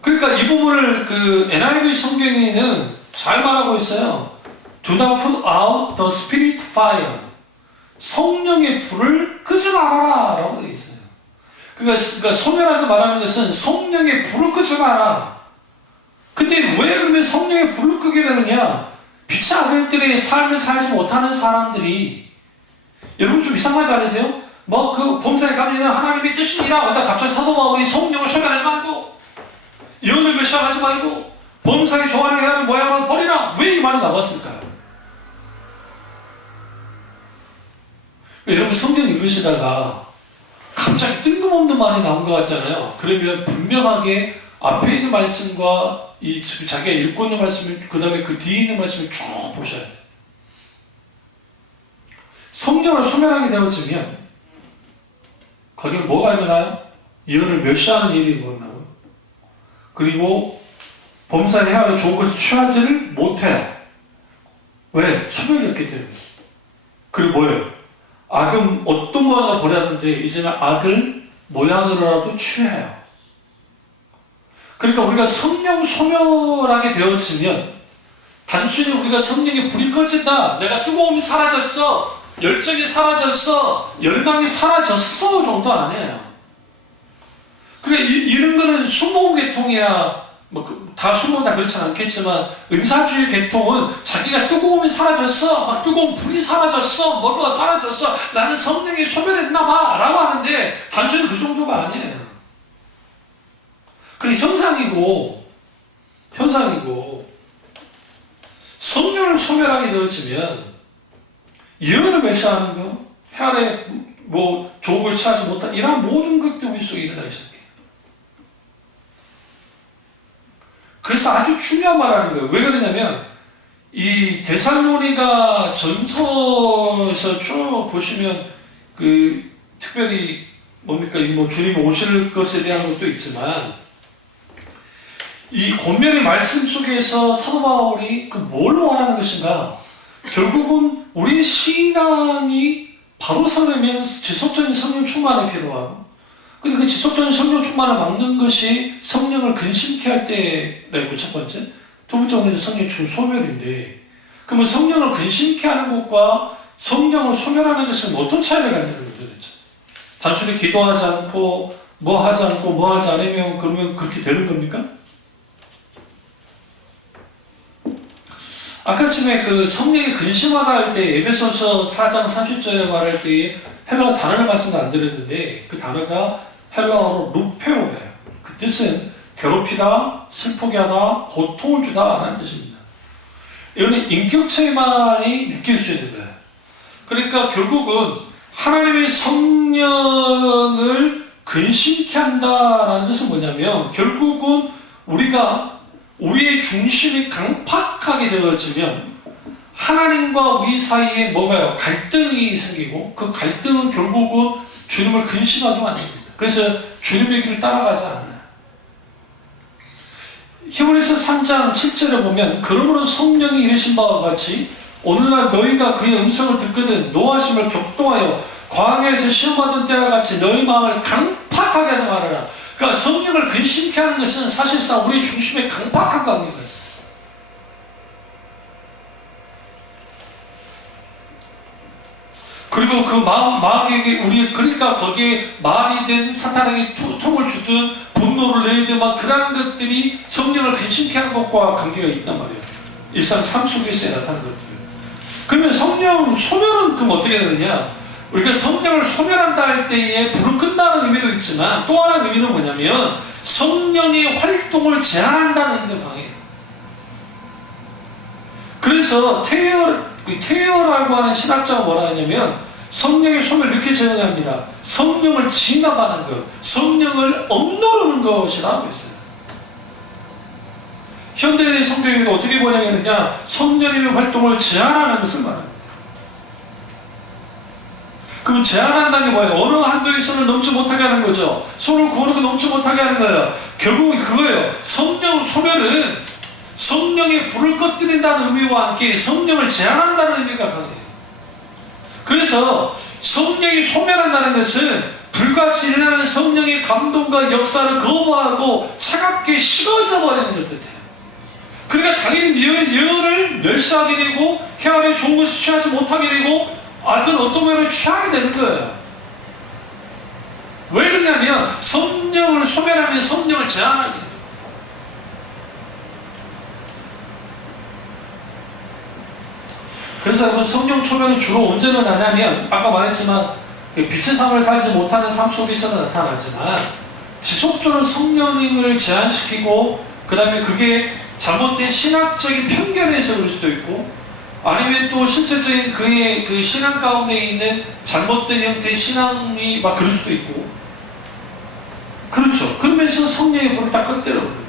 그러니까 이 부분을 그 NIV 성경에는 잘 말하고 있어요. Do not put out the spirit fire. 성령의 불을 끄지 말아라 라고 되어 있어요. 그러니까 소멸하지 말라는 것은 성령의 불을 끄지 마라. 근데 왜 그러면 성령의 불을 끄게 되느냐? 빛의 아들들의 삶을 살지 못하는 사람들이, 여러분 좀 이상하지 않으세요? 뭐 그 범사에 감리는 하나님의 뜻이니라. 그러다 갑자기 사도 바울이 성령을 소멸하지 말고 예언을 멸시하지 말고 범사에 좋아하는 하는 모양을 버리라. 왜 이 말이 나왔을까요? 여러분 성경 읽으시다가 갑자기 뜬금없는 말이 나온 것 같잖아요. 그러면 분명하게 앞에 있는 말씀과 이 자기가 읽고 있는 말씀을, 그 다음에 그 뒤에 있는 말씀을 쭉 보셔야 돼요. 성령을 소멸하게 되어지면 거기는 뭐가 일어나요? 예언을 멸시하는 일이 일어나고요. 그리고 범사에 해야 할 좋은 것을 취하지를 못해요. 왜? 소멸했기 때문에. 그리고 뭐예요? 악은 어떤 모양을 버렸는데 이제는 악을 모양으로라도 취해요. 그러니까 우리가 성령 소멸하게 되어지면 단순히 우리가 성령의 불이 꺼진다, 내가 뜨거움이 사라졌어, 열정이 사라졌어, 열망이 사라졌어 정도 아니에요. 그러니까 이런 거는 순복음 계통이야, 다 순복음 다 그렇진 않겠지만 은사주의 계통은 자기가 뜨거움이 사라졌어, 막 뜨거운 불이 사라졌어, 뭐가 사라졌어, 나는 성령이 소멸했나봐 라고 하는데 단순히 그 정도가 아니에요. 그게 현상이고 성령을 소멸하게 되어지면 예언을 멸시하는 거, 혈에 뭐 조국을 취하지 못한 이런 모든 것들이 우리 속에 일어나기 시작해요. 그래서 아주 중요한 말 하는 거예요. 왜 그러냐면, 이 데살로니가 전서에서 쭉 보시면, 특별히, 뭡니까, 주님 오실 것에 대한 것도 있지만, 이 권면의 말씀 속에서 사도 바울이 뭘 원하는 것인가? 결국은 우리 신앙이 바로 서려면 지속적인 성령 충만이 필요하고, 근데 그 지속적인 성령 충만을 막는 것이 성령을 근심케 할 때라고 첫 번째. 두 번째는 성령 소멸인데, 그러면 성령을 근심케 하는 것과 성령을 소멸하는 것은 어떤 차이가 있는 거죠? 단순히 기도하지 않고, 뭐 하지 않으면 그러면 그렇게 되는 겁니까? 아까 전에 성령이 근심하다 할 때 에베소서 4장 30절에 말할 때 헬라어 단어를 말씀 안 드렸는데 그 단어가 헬라어로 루페오예요. 그 뜻은 괴롭히다, 슬프게 하다, 고통을 주다 라는 뜻입니다. 이거는 인격체만이 느낄 수 있는 거예요. 그러니까 결국은 하나님의 성령을 근심케 한다라는 것은 뭐냐면 결국은 우리의 중심이 강팍하게 되어지면 하나님과 우리 사이에 뭐가요? 갈등이 생기고 그 갈등은 결국은 주님을 근심하게 만듭니다. 그래서 주님의 길을 따라가지 않아요. 히브리서 3장 7절에 보면 그러므로 성령이 이르신 바와 같이 오늘날 너희가 그의 음성을 듣거든 노하심을 격동하여 광야에서 시험받은 때와 같이 너희 마음을 강팍하게 해서 말하라. 그러니까 성령을 근심케 하는 것은 사실상 우리 중심에 강팍한 관계가 있어요. 그리고 그 마귀에게 그러니까 거기에 말이든 사탄에게 tum을 주든 분노를 내든 막 그런 것들이 성령을 근심케 하는 것과 관계가 있단 말이에요. 일상 삶 속에서 나타나는 것들. 그러면 성령 소멸은 그럼 어떻게 되느냐? 우리가 성령을 소멸한다 할 때에 불을 끈다는 의미도 있지만 또 하나의 의미는 뭐냐면 성령의 활동을 제한한다는 의미도 강해요. 그래서 테이어라고 하는 신학자가 뭐라 하냐면 성령의 소멸을 이렇게 정의합니다. 성령을 진압하는 것, 성령을 억누르는 것이라고 했어요. 현대의 성경이 어떻게 번역했느냐? 성령님의 활동을 제한하는 것을 말합니다. 그럼 제한한다는 게 뭐예요? 어느 한도의 선을 넘지 못하게 하는 거죠. 손을 고르고 넘지 못하게 하는 거예요. 결국은 그거예요. 성령 소멸은 성령의 불을 꺼뜨린다는 의미와 함께 성령을 제한한다는 의미가 강해요. 그래서 성령이 소멸한다는 것은 불같이 일어나는 성령의 감동과 역사를 거부하고 차갑게 식어져 버리는 것 같아요. 그러니까 당연히 예언을 멸시하게 되고 헤아려 좋은 것을 취하지 못하게 되고 그건 어떤 면으로 취하게 되는 거예요. 왜 그러냐면 성령을 소멸하면 성령을 제한하게 돼요. 그래서 여러분 성령 소멸이 주로 언제 나타나냐면 아까 말했지만 빛의 삶을 살지 못하는 삶 속에서는 나타나지만 지속적으로 성령님을 제한시키고 그 다음에 그게 잘못된 신학적인 편견에서 그럴 수도 있고 아니면 또 실질적인 그의 그 신앙 가운데 있는 잘못된 형태의 신앙이 막 그럴 수도 있고 그렇죠. 그러면서 성령의 불을 딱 꺼뜨려버려요.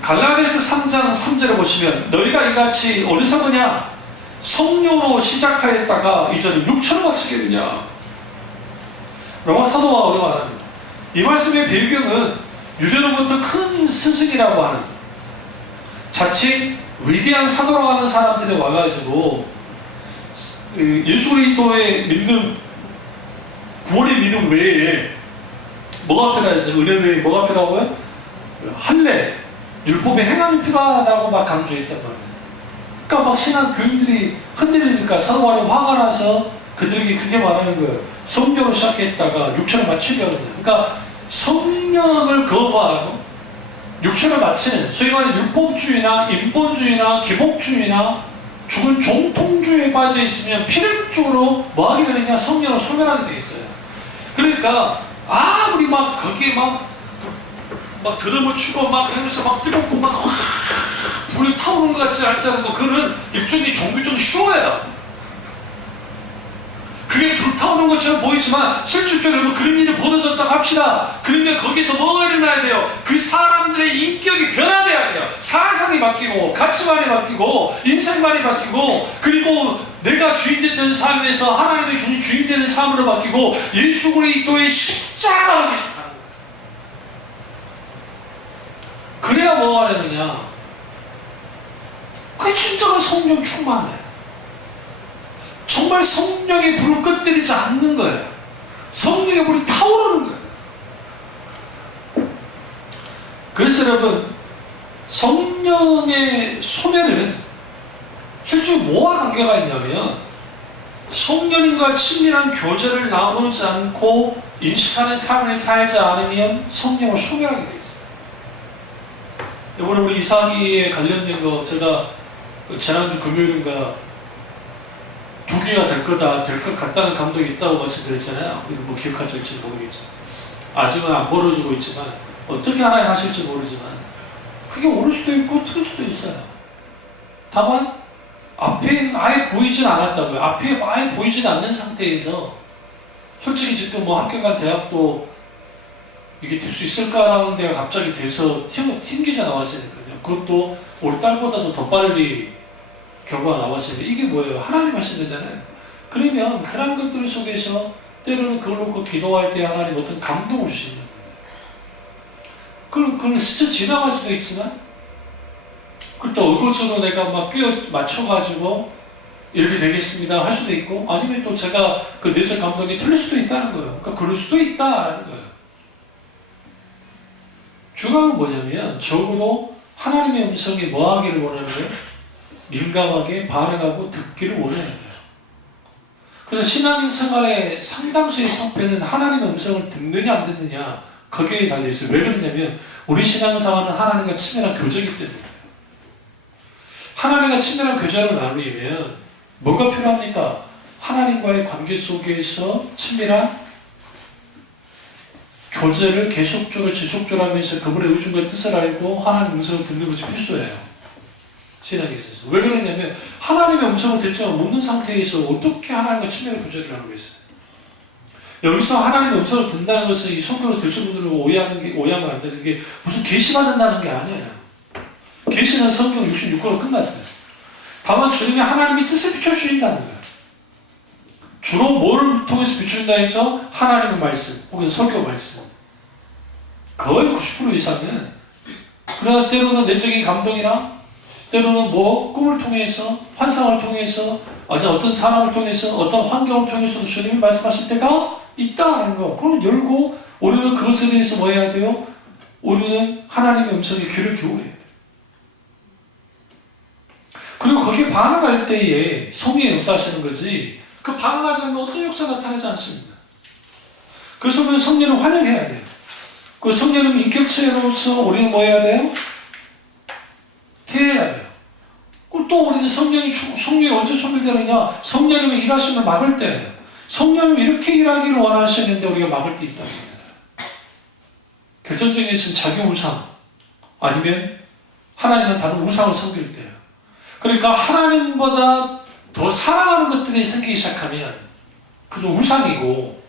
갈라디아서 3장 3절에 보시면 너희가 이같이 어리석으냐 성령으로 시작하였다가 이제는 육체로 마치겠느냐 라고 사도 바울이 말합니다. 이 말씀의 배경은 유대로부터 큰 스승이라고 하는 자칫 위대한 사도라고 하는 사람들이 와가지고 예수 그리스도의 믿음 구원의 믿음 외에 뭐가 필요해서 은혜 외에 뭐가 필요하고요? 할례 율법의 행함이 필요하다고 막 강조했단 말이에요. 그러니까 막 신앙 교인들이 흔들리니까 사도 바울이 화가 나서 그들에게 그렇게 말하는 거예요. 성령으로 시작했다가 육체를 마치려고 해요. 그러니까 성령을 거부하고 육체를 마치는 소위 말하는 율법주의나 인본주의나 기복주의나 죽은 종통주의에 빠져 있으면 필연적으로 뭐 하게 되느냐? 성령을 소멸하게 돼 있어요. 그러니까 아무리 막 거기에 막 드럼을 치고 막 하면서 막 뜨겁고 막 불이 타오르는 것 같지 않지 않은 거 그거는 일종의 종교적 쇼예요. 그게 불타 타오르는 것처럼 보이지만 실질적으로 여러분 그런 일이 벌어졌다고 합시다. 그러면 거기서 뭐가 일어나야 돼요? 그 사람들의 인격이 변화돼야 돼요. 사상이 바뀌고 가치관이 바뀌고 인생관이 바뀌고 그리고 내가 주인됐던 삶에서 하나님의 주인되는 삶으로 바뀌고 예수 그리스도의 십자가로 계속하는 거예요. 그래야 뭐가 되느냐? 그게 진짜로 성령 충만해요. 정말 성령의 불을 꺼뜨리지 않는 거예요. 성령의 불이 타오르는 거예요. 그래서 여러분, 성령의 소멸은 실제 뭐와 관계가 있냐면 성령님과 친밀한 교제를 나누지 않고 인식하는 삶을 살지 않으면 성령을 소멸하게 되어 있어요. 이번에 우리 이삭이에 관련된 거 제가 지난주 금요일인가 2개가 될 거다, 될 것 같다는 감독이 있다고 말씀드렸잖아요. 뭐 기억할 수 있을지 모르겠지만 아직은 안 벌어지고 있지만 어떻게 하나님 하실지 모르지만 그게 오를 수도 있고 틀릴 수도 있어요. 다만 앞에 아예 보이진 않았다고요. 앞에 아예 보이진 않는 상태에서 솔직히 지금 뭐 학교 간 대학도 이게 될 수 있을까라는 데가 갑자기 돼서 튕기자 나왔으니까요. 그것도 올 달보다도 더 빨리 결과가 나왔으니까 이게 뭐예요? 하나님 하신 거잖아요. 그러면 그런 것들 속에서 때로는 그걸 놓고 기도할 때 하나님 어떤 감동을 주시는 거예요. 그건 스쳐 지나갈 수도 있지만 그걸 또 의고처럼 내가 막 끼워 맞춰가지고 이렇게 되겠습니다 할 수도 있고 아니면 또 제가 그 내적 감정이 틀릴 수도 있다는 거예요. 그러니까 그럴 수도 있다라는 거예요. 중요한 건 뭐냐면 적어도 하나님의 음성이 뭐 하기를 원하는 거예요? 민감하게 반응하고 듣기를 원해야 돼요. 그래서 신앙생활의 상당수의 성패는 하나님의 음성을 듣느냐 안 듣느냐 거기에 달려있어요. 왜 그러냐면 우리 신앙생활은 하나님과 친밀한 교제이기 때문에 하나님과 친밀한 교제를 나누려면 뭐가 필요합니까? 하나님과의 관계 속에서 친밀한 교제를 계속적으로 지속적으로 하면서 그분의 의중과 뜻을 알고 하나님의 음성을 듣는 것이 필수예요. 신앙에 있어서. 왜 그러냐면 하나님의 음성을 듣지 못하는 상태에서 어떻게 하나님과 친밀한 교제를 나누겠어요? 여기서 하나님의 음성을 듣는다는 것은 이 성경을 듣는 분들을 오해하면 안 되는 게 무슨 계시받는다는 게 아니에요. 계시는 성경 66권으로 끝났어요. 다만 주님이 하나님의 뜻을 비춰주신다는 거예요. 주로 뭐를 통해서 비춰준다 했죠? 하나님의 말씀 혹은 설교 말씀. 거의 90% 이상은 그러나 때로는 내적인 감동이나 때로는 뭐 꿈을 통해서 환상을 통해서 아니 어떤 사람을 통해서 어떤 환경을 통해서도 주님이 말씀하실 때가 있다는 거. 그걸 열고 우리는 그것에 대해서 뭐 해야 돼요? 우리는 하나님의 음성에 귀를 기울여야 돼요. 그리고 거기에 반응할 때에 성령이 역사하시는 거지 그 반응하지 않으면 어떤 역사가 나타나지 않습니다. 그래서 우리는 성령을 환영해야 돼요. 그 성령님 인격체로서 우리는 뭐 해야 돼요? 태해야 돼요. 또 우리는 성령이 언제 소멸되느냐? 성령님의 일하심을 막을 때 성령님이 이렇게 일하기를 원하시는데 우리가 막을 때 있다는 겁니다. 결정적인 것은 자기 우상 아니면 하나님은 다른 우상을 섬길 때예요. 그러니까 하나님보다 더 사랑하는 것들이 생기기 시작하면 그건 우상이고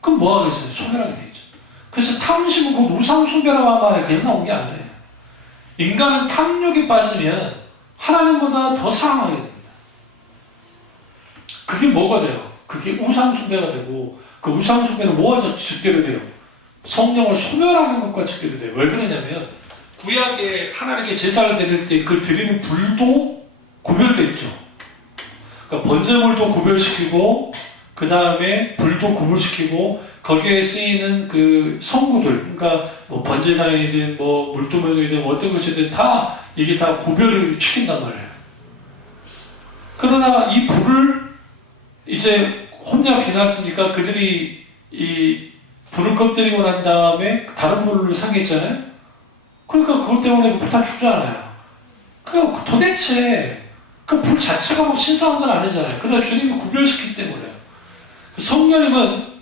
그럼 뭐 하겠어요? 소멸하게 되죠. 그래서 탐심은 곧 우상 숭배라고 말에 그냥 나온 게 아니에요. 인간은 탐욕에 빠지면 하나님보다 더 사랑하게 됩니다. 그게 뭐가 돼요? 그게 우상 숭배가 되고 그 우상 숭배는 뭐가 직결이 돼요? 성령을 소멸하는 것과 직결이 돼요. 왜 그러냐면 구약에 하나님께 제사를 드릴 때 그 드리는 불도 구별되어 있죠. 그러니까 번제물도 구별시키고 그 다음에 불도 구별시키고 거기에 쓰이는 그 성구들 그러니까 뭐 번제단이든 뭐 물두멍이든 어떤 것이든 다 이게 다 구별을 시킨단 말이에요. 그러나 이 불을 이제 혼냐 비났으니까 그들이 이 불을 꺼뜨리고 난 다음에 다른 불을 상했잖아요. 그러니까 그것 때문에 불타 죽잖아요. 그 도대체 그 불 자체가 뭐 신성한 건 아니잖아요. 그러나 주님이 구별시키기 때문에 성령님은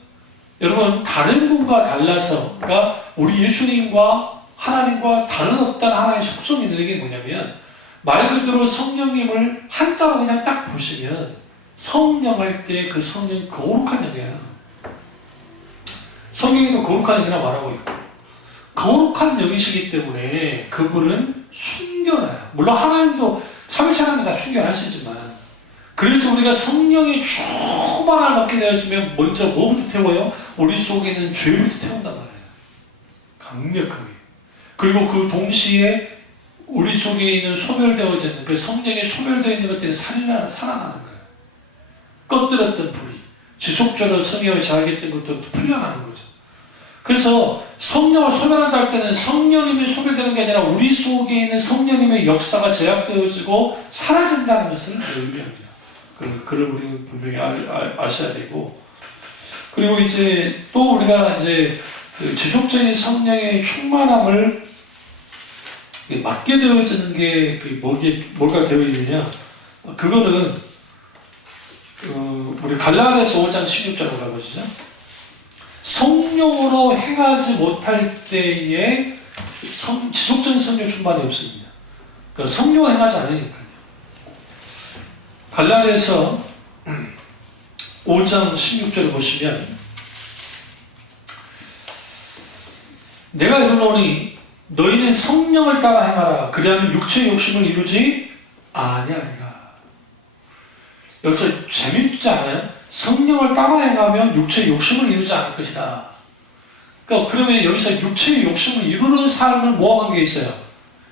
여러분 다른 분과 달라서 그러니까 우리 예수님과 하나님과 다른 어떤 하나의 속성이 있는 게 뭐냐면 말 그대로 성령님을 한자로 그냥 딱 보시면 성령 할 때 그 성령이 거룩한 영이에요. 성경에도 거룩한 영이라고 말하고 있고, 거룩한 영이시기 때문에 그분은 숨겨놔요. 물론 하나님도 삼위일체 하나님 다 숨겨하시지만, 그래서 우리가 성령의 충만함을 받게 되어지면 먼저 뭐부터 태워요? 우리 속에 있는 죄부터 태운단 말이에요. 강력하게. 그리고 그 동시에 우리 속에 있는 소멸되어지는 그 성령에 소멸되어 있는 것들이 살아나는 거예요. 꺼뜨렸던 불이 지속적으로 성령을 자극했던 것도 풀려나는 거죠. 그래서 성령을 소멸한다 할 때는 성령님이 소멸되는 게 아니라 우리 속에 있는 성령님의 역사가 제약되어지고 사라진다는 것을 의미합니다. 그걸 우리는 분명히 아셔야 되고, 그리고 이제 또 우리가 이제 그 지속적인 성령의 충만함을 맡게 되어지는 게 뭐가 되어 있느냐? 그거는 우리 갈라디아서 5장 16절로 가보시죠. 성령으로 행하지 못할 때에 지속적인 성령 충만이 없습니다. 그러니까 성령으로 행하지 않으니까요. 갈라디아서 5장 16절을 보시면, 내가 이르노니 너희는 성령을 따라 행하라. 그리하면 육체의 욕심을 이루지 아니하리라. 여기서 재밌지 않아요? 성령을 따라 행하면 육체의 욕심을 이루지 않을 것이다. 그러면 여기서 육체의 욕심을 이루는 삶은 뭐와 관계가 있어요?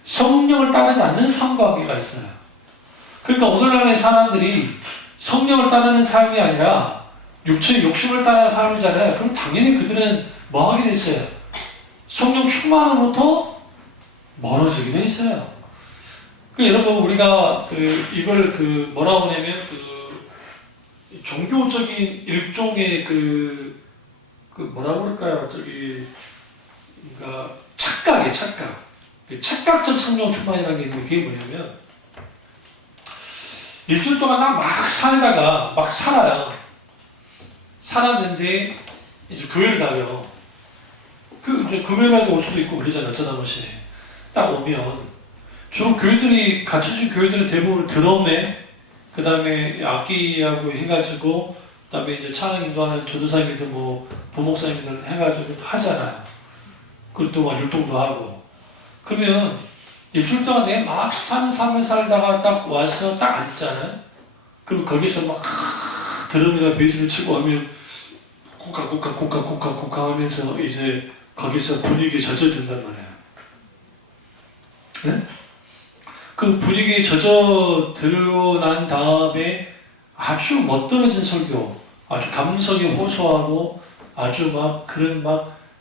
성령을 따르지 않는 삶과 관계가 있어요. 그러니까 오늘날의 사람들이 성령을 따르는 삶이 아니라 육체의 욕심을 따르는 삶이잖아요. 그럼 당연히 그들은 뭐 하게 돼 있어요? 성령 충만으로부터 멀어지게 돼 있어요. 여러분, 우리가 이걸 뭐라고 하냐면 종교적인 일종의 뭐라고 그럴까요? 그러니까 착각이에요, 착각. 착각적 성령 충만이라는 게 있는데, 그게 뭐냐면, 일주일 동안 나 막 살다가 막 살아요. 살았는데 이제 교회를 가면 이제 금요일날도 올 수도 있고 그러잖아요. 어쩌다 보시 딱 오면 주로 교회들이 갖춰진 교회들은 대부분 드럼에 그 다음에 악기하고 해가지고 그 다음에 이제 찬양 인도하는 전도사님들 뭐 부목사님들 해가지고 하잖아요. 그리고 또 막 율동도 하고. 그러면 일주일 동안 내 막 사는 삶을 살다가 딱 와서 딱 앉잖아요. 그럼 거기서 막 드럼이나 베이스를 치고 하면 국가 하면서 이제 거기서 분위기에 젖어든단 말이에요. 네? 그 분위기에 젖어들고 난 다음에 아주 멋들어진 설교, 아주 감성이 호소하고 아주 막 그런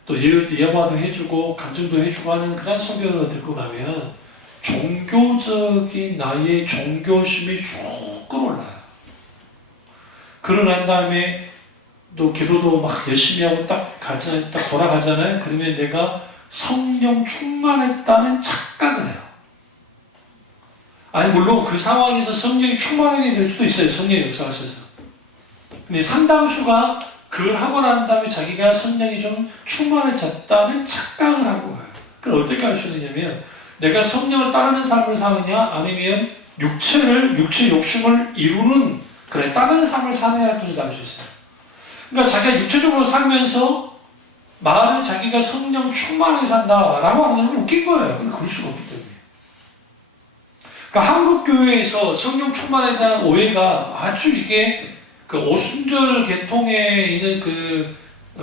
또 예화도 해주고 감정도 해주고 하는 그런 설교를 듣고 나면 종교적인 나의 종교심이 쭉 끌어올라요. 그러고 난 다음에 또 기도도 막 열심히 하고 딱 돌아가잖아요. 그러면 내가 성령 충만했다는 착각을 해요. 아니, 물론 그 상황에서 성령이 충만하게 될 수도 있어요. 성령의 역사하셔서. 근데 상당수가 그걸 하고 난 다음에 자기가 성령이 좀 충만해졌다는 착각을 하고 가요. 그걸 어떻게 할 수 있느냐면, 내가 성령을 따르는 삶을 사느냐, 아니면 육체의 욕심을 이루는, 따르는 삶을 사느냐를 통해서 알 수 있어요. 그러니까 자기가 육체적으로 살면서 말은 자기가 성령 충만하게 산다라고 하는 건 웃긴 거예요. 근데 그럴 수가 없기 때문에. 그러니까 한국 교회에서 성령 충만에 대한 오해가 아주 이게 오순절 계통에 있는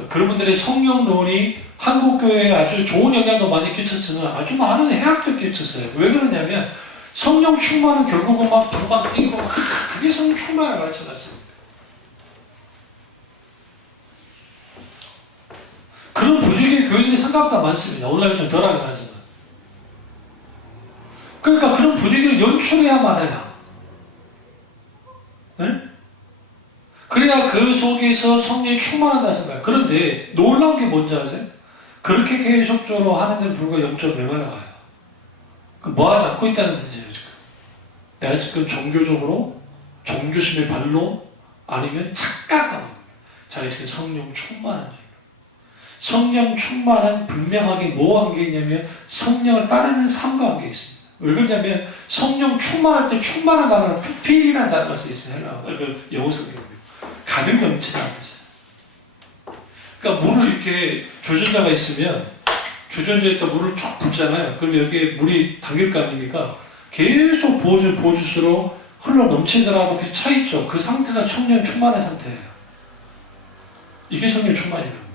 그런 분들의 성령론이 한국 교회에 아주 좋은 영향도 많이 끼쳤지만 아주 많은 해악도 끼쳤어요. 왜 그러냐면 성령 충만은 결국은 막 방방 뛰고 그게 성령 충만을 가르쳐놨습니다. 그런 분위기의 교회들이 생각보다 많습니다. 오늘날은 좀 덜하긴 하지만. 그러니까 그런 분위기를 연출해야만 해요. 네? 그래야 그 속에서 성령이 충만한다 생각해요. 그런데 놀라운 게 뭔지 아세요? 그렇게 계속적으로 하는데도 불구하고 영적으로 메말라가요. 뭐 하지 않고 있다는 뜻이에요, 지금. 내가 지금 종교적으로, 종교심의 발로, 아니면 착각하는 거예요. 자기 지금 성령 충만한 거예요. 성령 충만은 분명하게 뭐와 관계 있냐면 성령을 따르는 삶과 관계 있습니다. 왜 그러냐면 성령 충만할 때 충만한 단어는 필이라는 단어가 쓰여있어요. 헬라어. 그 영어 성경. 가득 넘치다는 뜻이에요. 그러니까 물을 이렇게 주전자가 있으면 주전자에다 물을 쫙 붓잖아요. 그럼 여기에 물이 담길 거 아닙니까? 계속 부어줄수록 흘러 넘치더라도 계속 차 있죠. 그 상태가 성령 충만의 상태예요. 이게 성령 충만이라는 거예요.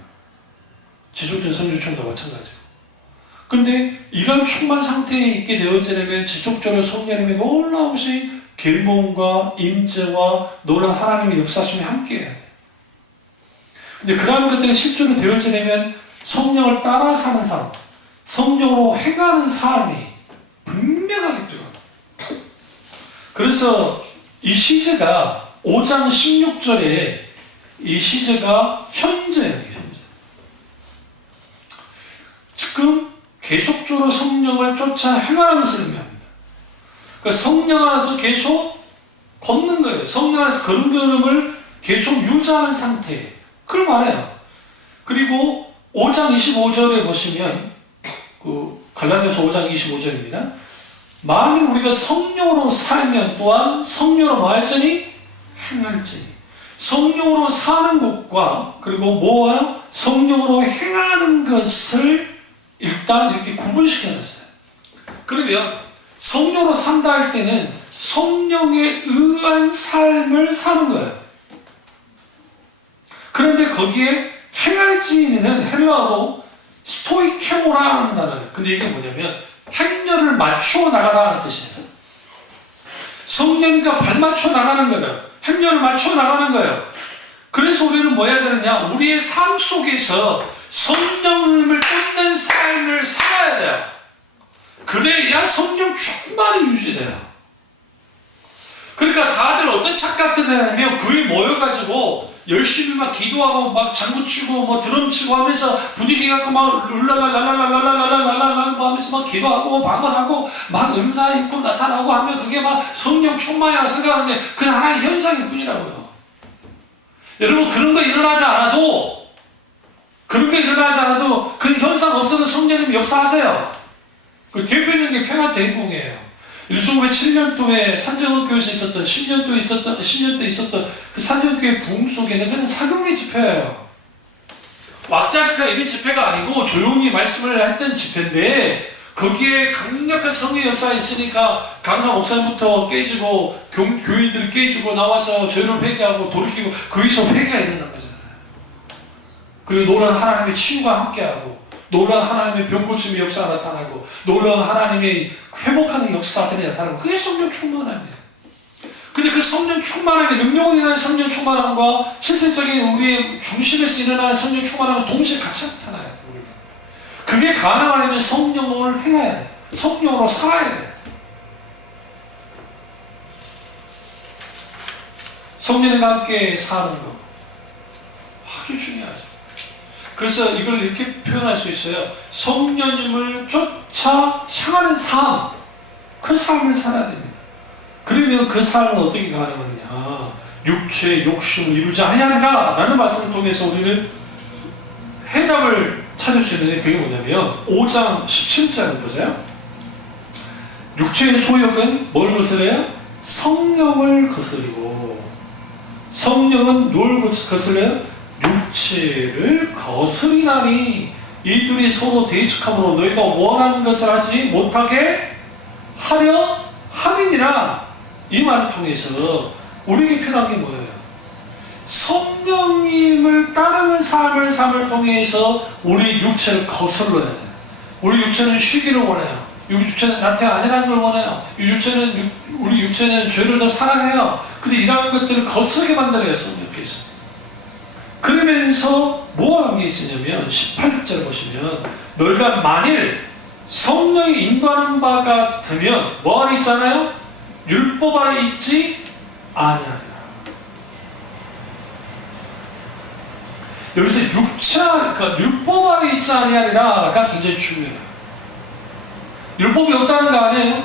지속적인 성령 충만과 마찬가지고. 근데 이런 충만 상태에 있게 되어지려면 지속적으로 성령님의 놀라우신 계몽과 임재와 놀라운 하나님의 역사심이 함께해야 돼요. 근데 그러한 것들이 실제로 되어지려면 성령을 따라 사는 삶, 성령으로 행하는 삶이 분명하게 필요합니다. 그래서 이 시제가 5장 16절에 이 시제가 현재예요. 현재. 지금 계속적으로 성령을 쫓아 행하는 것을 의미합니다. 그러니까 성령 안에서 계속 걷는 거예요. 성령 안에서 걸음걸음을 계속 유지하는 상태. 그걸 말해요. 그리고 5장 25절에 보시면 갈라디아서 5장 25절입니다. 만일 우리가 성령으로 살면 또한 성령으로 뭐 할지니? 행할지니. 성령으로 사는 것과 그리고 뭐와 성령으로 행하는 것을 일단 이렇게 구분시켜놨어요. 그러면 성령으로 산다 할 때는 성령에 의한 삶을 사는 거예요. 그런데 거기에 행할지니는 헬라어로 스토이케모라는 단어예요. 근데 이게 뭐냐면 행렬을 맞추어 나가라는 뜻이에요. 성령과 발맞춰 나가는 거예요. 행렬을 맞추어 나가는 거예요. 그래서 우리는 뭐 해야 되느냐? 우리의 삶 속에서 성령님을 쫓는 삶을 살아야 돼요. 그래야 성령 충만히 유지돼요. 그러니까 다들 어떤 착각들을 하냐면 교회 모여가지고 열심히 막 기도하고 막 장구 치고 뭐 드럼 치고 하면서 분위기 갖고 막 룰랄랄랄랄랄랄랄랄랄랄 하면서 막 기도하고 방언하고 막 은사 있고 나타나고 하면 그게 막 성령 충만이라고 생각하는데 그냥 하나의 현상일 뿐이라고요. 여러분 그런 거 일어나지 않아도 그 현상 없어도 성령님이 역사하세요. 그 대표적인 게 평안 대봉이에요. 1907년도에 산정학교에서 있었던 10년 때 있었던 그 산정교회 부흥 속에는 그냥 사경의 집회예요. 왁자지껄 이런 집회가 아니고 조용히 말씀을 했던 집회인데 거기에 강력한 성의 역사가 있으니까 강사 목사님부터 깨지고 교인들이 깨지고 나와서 죄를 회개하고 돌이키고 거기서 회개가 일어난 거잖아요. 그리고 놀라운 하나님의 치유가 함께하고 놀라운 하나님의 병고침의 역사가 나타나고 놀라운 하나님의 회복하는 역사가 나타나고 그게 성령 충만함이에요. 근데 그 성령 충만함의 능력에 대한 성령 충만함과 실질적인 우리의 중심에서 일어나는 성령 충만함은 동시에 같이 나타나요. 그게 가능하려면 성령을 행해야 돼요. 성령으로 살아야 돼요. 성령과 함께 사는 거 아주 중요하죠. 그래서 이걸 이렇게 표현할 수 있어요. 성령님을 쫓아 향하는 삶, 그 삶을 살아야 됩니다. 그러면 그 삶은 어떻게 가능하느냐? 육체의 욕심을 이루지 아니하리라 라는 말씀을 통해서 우리는 해답을 찾을 수 있는데 그게 뭐냐면 5장 17절을 보세요. 육체의 소욕은 뭘 거스려요? 성령을 거스리고 성령은 뭘 거스려요? 육체를 거스리나니 이들이 서로 대적함으로 너희가 원하는 것을 하지 못하게 하려 함이니라. 이 말을 통해서 우리에게 필요한 게 뭐예요? 성령님을 따르는 삶을 통해서 우리 육체를 거슬러야 돼요. 우리 육체는 쉬기를 원해요. 우리 육체는 나태 아니라는 걸 원해요. 우리 육체는 죄를 더 사랑해요. 근데 이러한 것들을 거스르게 만들어요. 성령께서. 그러면서 뭐가 관계 있으냐면 18절을 보시면 너희가 만일 성령이 인도하는 바가 되면 뭐 안에 있잖아요? 율법 아래 있지 아니하리라. 여기서 그러니까 율법 아래 있지 아니하리라가 굉장히 중요해요. 율법이 없다는 거 아니에요?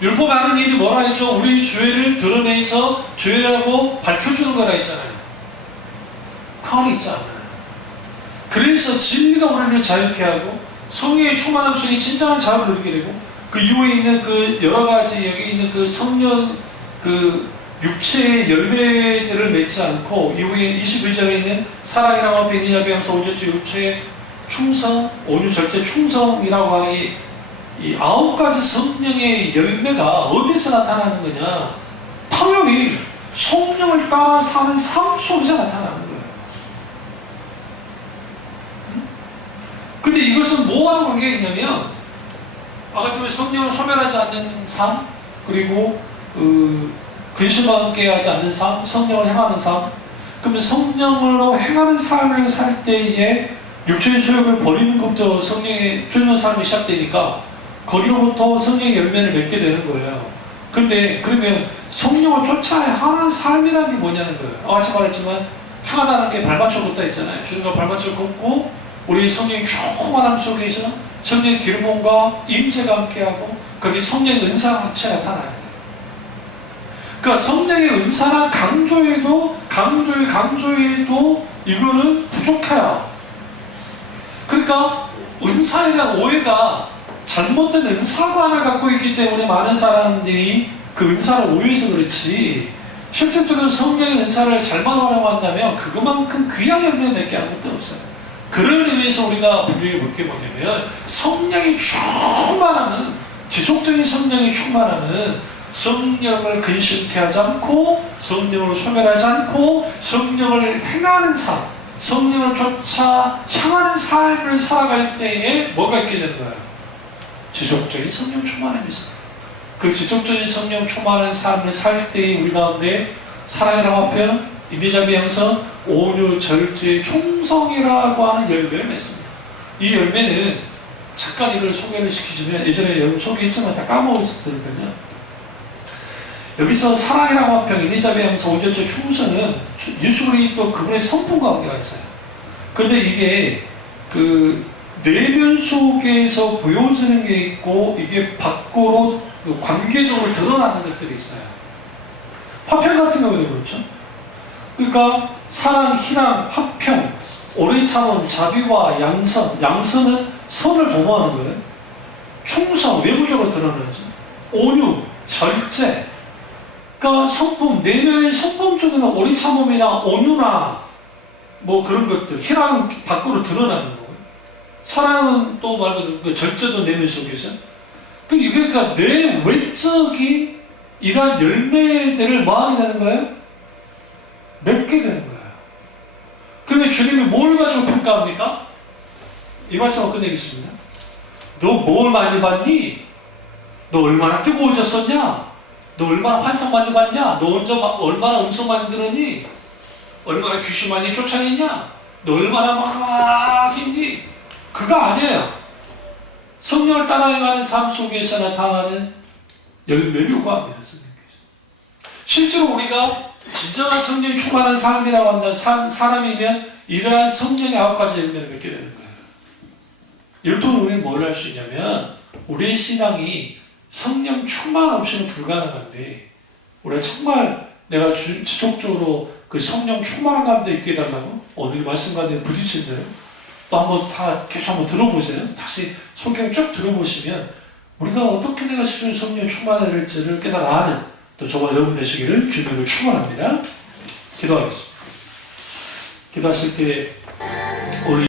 율법 하는 일이 뭐라 했죠? 우리 죄를 드러내서 죄라고 밝혀주는 거라 했잖아요. 그건 있지 않아요. 그래서 진리가 우리를 자유케 하고 성령의 충만함 속에 진정한 자유를 누리게 되고 그 이후에 있는 그 여러 가지 여기 있는 그 성령 그 육체의 열매들을 맺지 않고 이후에 21절에 있는 사랑이라고 베니야비양서 오절째 육체의 충성, 온유 절제 충성이라고 하는 이 9가지 성령의 열매가 어디서 나타나는 거냐? 당연히 성령을 따라 사는 삶 속에서 나타나는 거예요. 근데 이것은 뭐와는 관계가 있냐면 아까 전에 성령을 소멸하지 않는 삶, 그리고 근심과 함께하지 않는 삶, 성령을 행하는 삶. 그러면 성령으로 행하는 삶을 살 때에 육체의 소욕을 버리는 것부터 성령의 쫓는 삶이 시작되니까 거기로부터 성령의 열매를 맺게 되는 거예요. 근데 그러면 성령을 쫓아 향하는 삶이라는 게 뭐냐는 거예요. 아까 말했지만 향하다는 게 발맞춰 걷다 있잖아요. 주님과 발맞춰 걷고 우리 성령의 조그만함 속에서 성령의 기름과 임재가 함께하고 거기 성령의 은사가 같이 나타나는 거예요. 그러니까 성령의 은사나 강조해도 이거는 부족해요. 그러니까 은사에 대한 오해가 잘못된 은사관을 갖고 있기 때문에 많은 사람들이 그 은사를 오해해서 그렇지, 실질적으로 성령의 은사를 잘못 활용한다면 그것만큼 귀한 열매를 맺게 하는 것도 없어요. 그런 의미에서 우리가 분명히 볼 게 뭐냐면 성령이 충만하면, 지속적인 성령이 충만하면 성령을 근심케 하지 않고 성령을 소멸하지 않고 성령을 행하는 삶, 성령을 쫓아 향하는 삶을 살아갈 때에 뭐가 있게 되는 거예요? 지속적인 성령 충만함이 있어요. 그 지속적인 성령 충만한 삶을 살 때에 우리 가운데 사랑이라고 표현, 인디자비양서, 온유, 절제, 충성이라고 하는 열매를 맺습니다. 이 열매는 잠깐 이걸 소개를 시키자면, 예전에 여러분 소개했지만 다 까먹었을 테니까요. 여기서 사랑이라고 표현, 인디자비양서, 온전체 충성은 예수 그리스도 그분의 성품과 관계가 있어요. 근데 이게 그 내면 속에서 보여지는 게 있고 이게 밖으로 관계적으로 드러나는 것들이 있어요. 화평 같은 경우도 그렇죠. 그러니까 사랑, 희랑, 화평, 오래 참음, 자비와 양선. 양선은 선을 도모하는 거예요. 충성, 외부적으로 드러나죠. 온유, 절제. 그러니까 성품, 내면의 성품 쪽에는 오래 참음이나 온유나 뭐 그런 것들, 희랑은 밖으로 드러나는 거예요. 사랑은 또 말 그대로 절제도 내면 속에서. 그러니까 내 외적인 이러한 열매들을 뭐 하게 되는 거예요? 맺게 되는 거예요. 그러면 주님이 뭘 가지고 평가합니까? 이 말씀을 끝내겠습니다. 너 뭘 많이 봤니? 너 얼마나 뜨거워졌었냐? 너 얼마나 환상 많이 봤냐? 너 얼마나 음성 많이 들었니? 얼마나 귀신 많이 쫓아냈냐? 너 얼마나 막 했니? 그거 아니에요. 성령을 따라 행하는 삶 속에서 나타나는 열매를 요구합니다. 성령께서. 실제로 우리가 진정한 성령 충만한 삶이라고 한다는 사람이면 이러한 성령의 9가지 열매를 맺게 되는 거예요. 이럴 때 우리는 뭘 할 수 있냐면 우리의 신앙이 성령 충만 없이는 불가능한데, 우리가 정말 내가 지속적으로 그 성령 충만한 가운데 있게 해달라고 오늘 말씀 가운데 부딪힌 대로 또 한번 다 계속 한번 들어보세요. 다시 성경 쭉 들어보시면 우리가 어떻게 내가 성령 충만해야 될지를 깨달아 아는 또 저와 여러분 되시기를 주님으로 축원합니다. 기도하겠습니다. 기도하실 때 우리